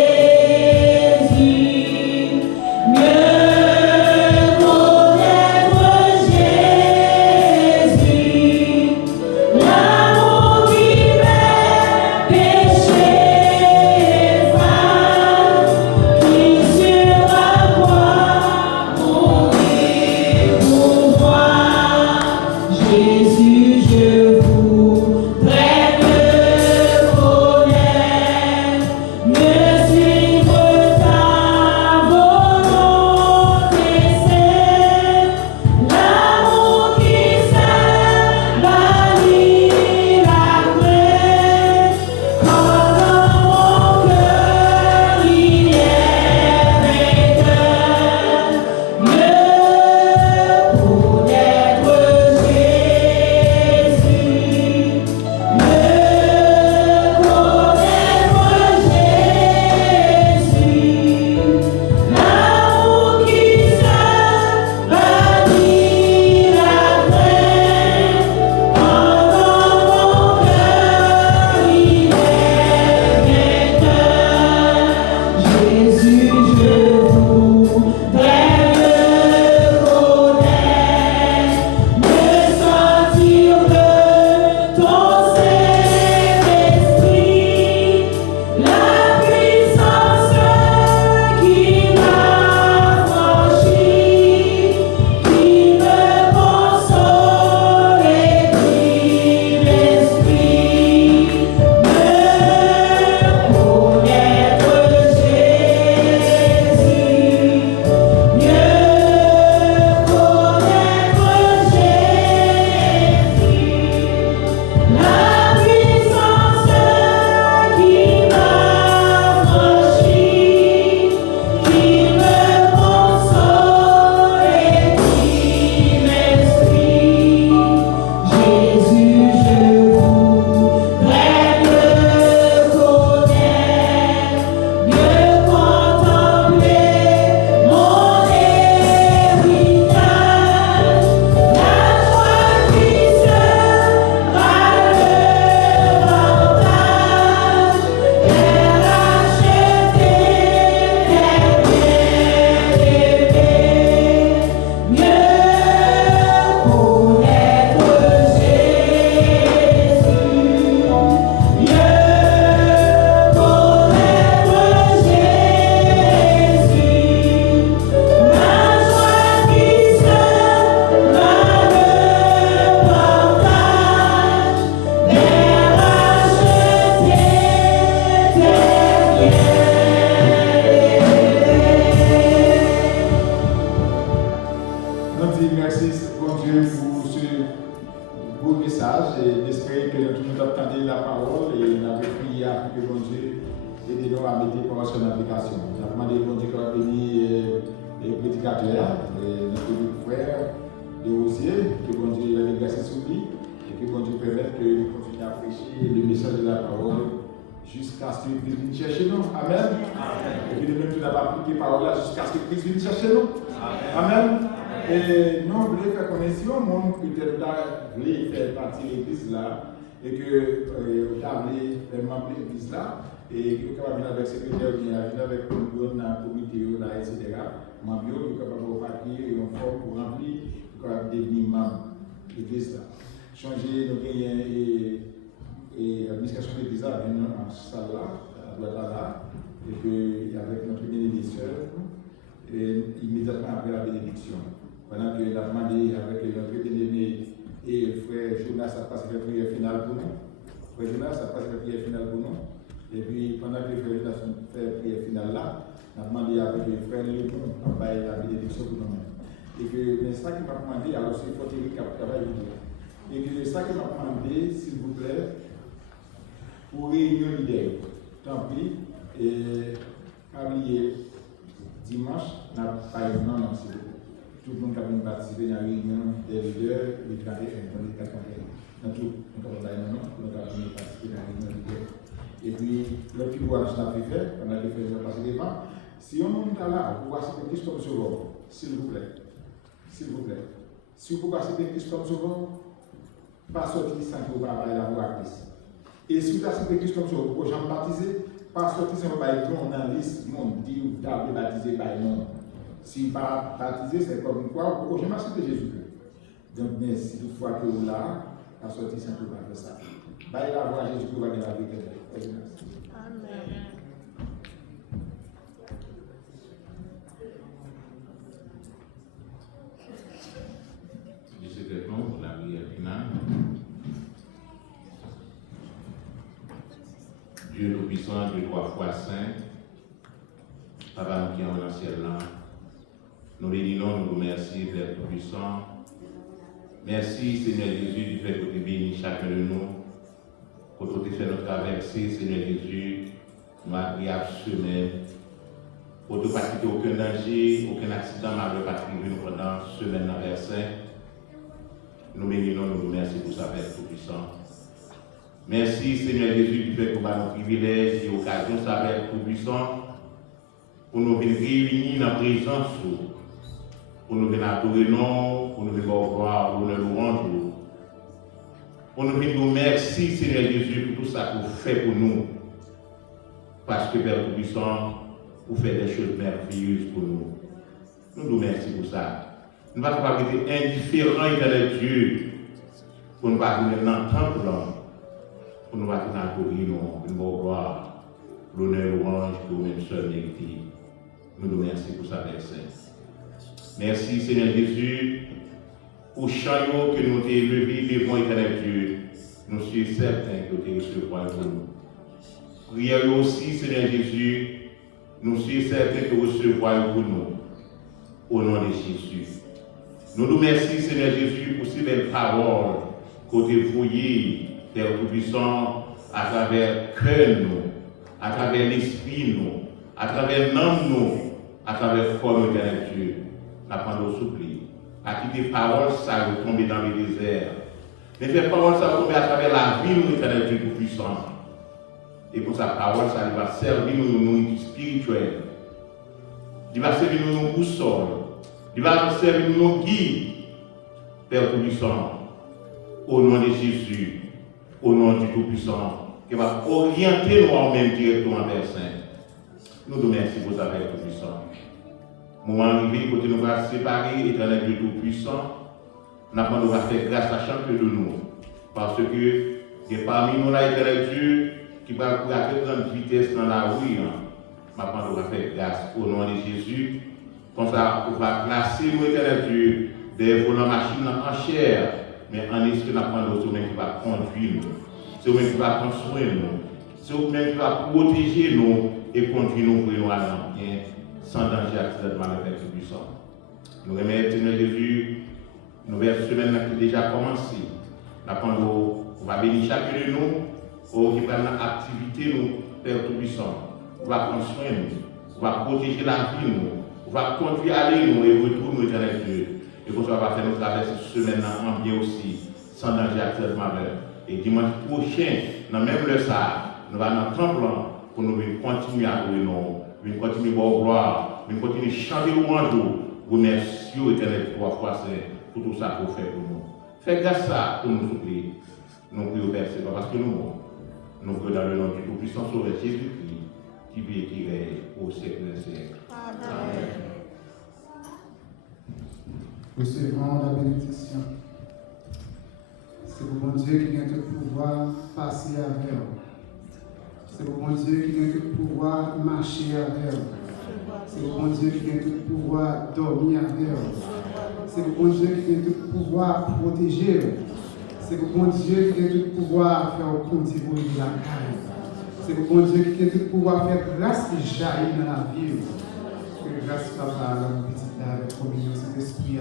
Dieu, aidez-nous à mettre par son application. Nous avons demandé bon Dieu qu'on bénisse les prédicateurs, notre frère, les osiers, que bon Dieu ait grâce sur lui, et que bon Dieu permette que nous continuions à prêcher le message de la parole jusqu'à ce que Christ vienne chercher nous. Amen. Et puis nous-mêmes, nous avons appliqué la parole là jusqu'à ce que Christ vienne chercher nous. Amen. Et nous voulons faire connaître si un monde peut-être voulait faire partie de l'église là, et que vous avez fait membre de l'église là, et que vous avez venir avec le secrétaire, venir avec le comité, etc. Membre, vous avez capable de papier et une forme pour remplir, vous avez devenir membre de l'église là. Changer nos gagnants et l'administration de l'église là, venir en salle là, à droite là, et que avec notre bénédiction, et immédiatement après la bénédiction. Pendant que la demandé avec notre bien-aimé et frère Jonas a passé la prière finale pour nous. Frère Jonas a passé la prière finale pour nous. Et puis pendant que le frère Jonas fait la prière finale là, on a demandé avec le frère Léon à faire la bénédiction pour nous-mêmes. Et que ça qui m'a demandé, alors c'est Frédéric qui a travaillé vous dire. Et que ça qui m'a demandé, s'il vous plaît, pour réunion l'idée. Tant pis, et oublier dimanche, on n'a pas eu non, s'il vous plaît. Tout le monde qui a pu participer à la réunion des leaders, le 31, dans les 41. Dans tout, on a pu participer à la réunion des leaders. Et puis, le petit voyage qu'on a pu faire, on a pu faire passer devant. Si on monte là, vous pouvez passer Christ comme sauveur, s'il vous plaît. S'il vous plaît. Si vous pouvez passer Christ comme sauveur, pas sortir sans que vous parlez la voix à Christ. Et si vous passez Christ comme sauveur, pour gens baptisés, pas sortir sans que vous parlez dans la liste, monde dit vous avez baptisé par nom. Si pas baptisé, c'est comme quoi, je m'accepte Jésus-Christ. Donc, mais si toutefois que vous là, à sortir sans tout faire ça. Baille la voix à Jésus-Christ va venir avec elle. Amen. Du secrètement pour la prière finale. Dieu Tout-Puissant, Dieu 3 fois Saint, Papa qui est en ciel là. Nous bénissons, nous vous remercions d'être puissants. Merci Seigneur Jésus du fait que tu bénis chacun de nous. Quand tu fait notre traversée, Seigneur Jésus, nous avons appris à semaine. Pour ne pas quitter aucun danger, aucun accident n'a pas privé nous pendant semaine traversée. Nous bénissons, nous vous remercions pour ça, Père Tout-Puissant. Merci Seigneur Jésus du fait que nous avons privilège et occasion, ça Père Tout-Puissant, pour nous venir réunir dans la présence. Pour nous venir adorer nous, pour nous venir voir, pour nous louange. Pour nous venir nous remercier, Seigneur Jésus, pour tout ça que vous faites pour nous. Parce que Père Tout-Puissant, vous faites des choses merveilleuses pour nous. Nous nous remercions pour ça. Nous ne pouvons pas être indifférents, Éternel Dieu, pour ne pas venir dans le temple, pour ne pas venir adorer nous, pour nous voir l'honneur, louange, que vous-même seul méritez. Nous nous remercions pour ça, Père Saint. Merci Seigneur Jésus pour chaque jour que nous t'avons élevé devant Éternel Dieu. Nous sommes certains que tu recevoir pour nous. Prière aussi Seigneur Jésus, nous sommes certains que recevoir pour nous. Au nom de Jésus. Nous nous remercions Seigneur Jésus pour ces belles paroles que tu as fouillées, Père Tout-Puissant, à travers le cœur nous, à travers l'esprit nous, à travers l'âme nous, à travers le corps Éternel Dieu. N'apprendre au soupli. À quitter paroles, ça va tomber dans les déserts. Mais ces paroles, ça va tomber à travers la vie, nous, Éternel Dieu Tout-Puissant. Et pour sa parole, ça va servir nous nourriture spirituelle. Il va servir nous boussole. Il va servir nous guide. Père Tout-Puissant, au nom de Jésus, au nom du Tout-Puissant, qui va orienter nous en même directement vers Saint. Nous nous remercions pour ça, Père Tout-Puissant. Moment arrivé, quand nous va séparer, Éternel Dieu Tout-Puissant, nous avons faire grâce à chacun de nous. Parce que parmi nous, là, Éternel Dieu, qui va courir à très grande vitesse dans la rue, nous avons faire grâce au nom de Jésus. Comme ça, on va placer nous, Éternel Dieu, des volants machines en chair, mais en esprit, nous avons c'est vous-même qui va conduire nous. C'est vous-même qui va construire nous. C'est vous-même qui va protéger nous et conduire nous pour nous à l'empire. Sans danger accidentellement le Père Tout-Puissant. Nous remercions Seigneur Jésus, nouvelle semaine qui a déjà commencé. On va bénir chacun de nous, qui prennent l'activité Père Tout-Puissant, va prendre soin de nous, va protéger la vie de nous, va conduire à aller nous et retourner éternel Dieu. Et comme ça, va faire nous traverser cette semaine en bien aussi, sans danger actuel malheur. Et dimanche prochain, dans même le ça, nous allons dans le temple pour nous continuer à louer nous, nous continuer à boire gloire, nous continuer à chanter louange, vous remercier éternel trois fois saint pour tout ça que vous faites pour nous. Faites grâce à pour nous supplier. Nous prions Père, c'est pas parce que nous prions dans le nom du Tout-Puissant Sauveur Jésus-Christ, qui vit et qui règne au siècle des siècles. Amen. Recevons la bénédiction. C'est le bon Dieu qui vient de pouvoir passer avec vous. C'est le bon Dieu qui vient de pouvoir marcher avec vous. C'est le bon Dieu qui vient de pouvoir dormir avec vous. C'est le bon Dieu qui vient de pouvoir protéger vous. C'est le bon Dieu qui vient de pouvoir faire contribuer la caille. C'est le bon Dieu qui vient de pouvoir faire grâce qui jaillit dans la vie. Que grâce papa, la petite là, avec communion, cet esprit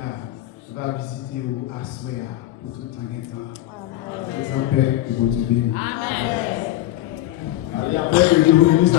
va visiter vous à Soya pour tout le temps et temps. Les en paix, que vous bénisse. Amen. Allez, après que Dieu vous bénisse,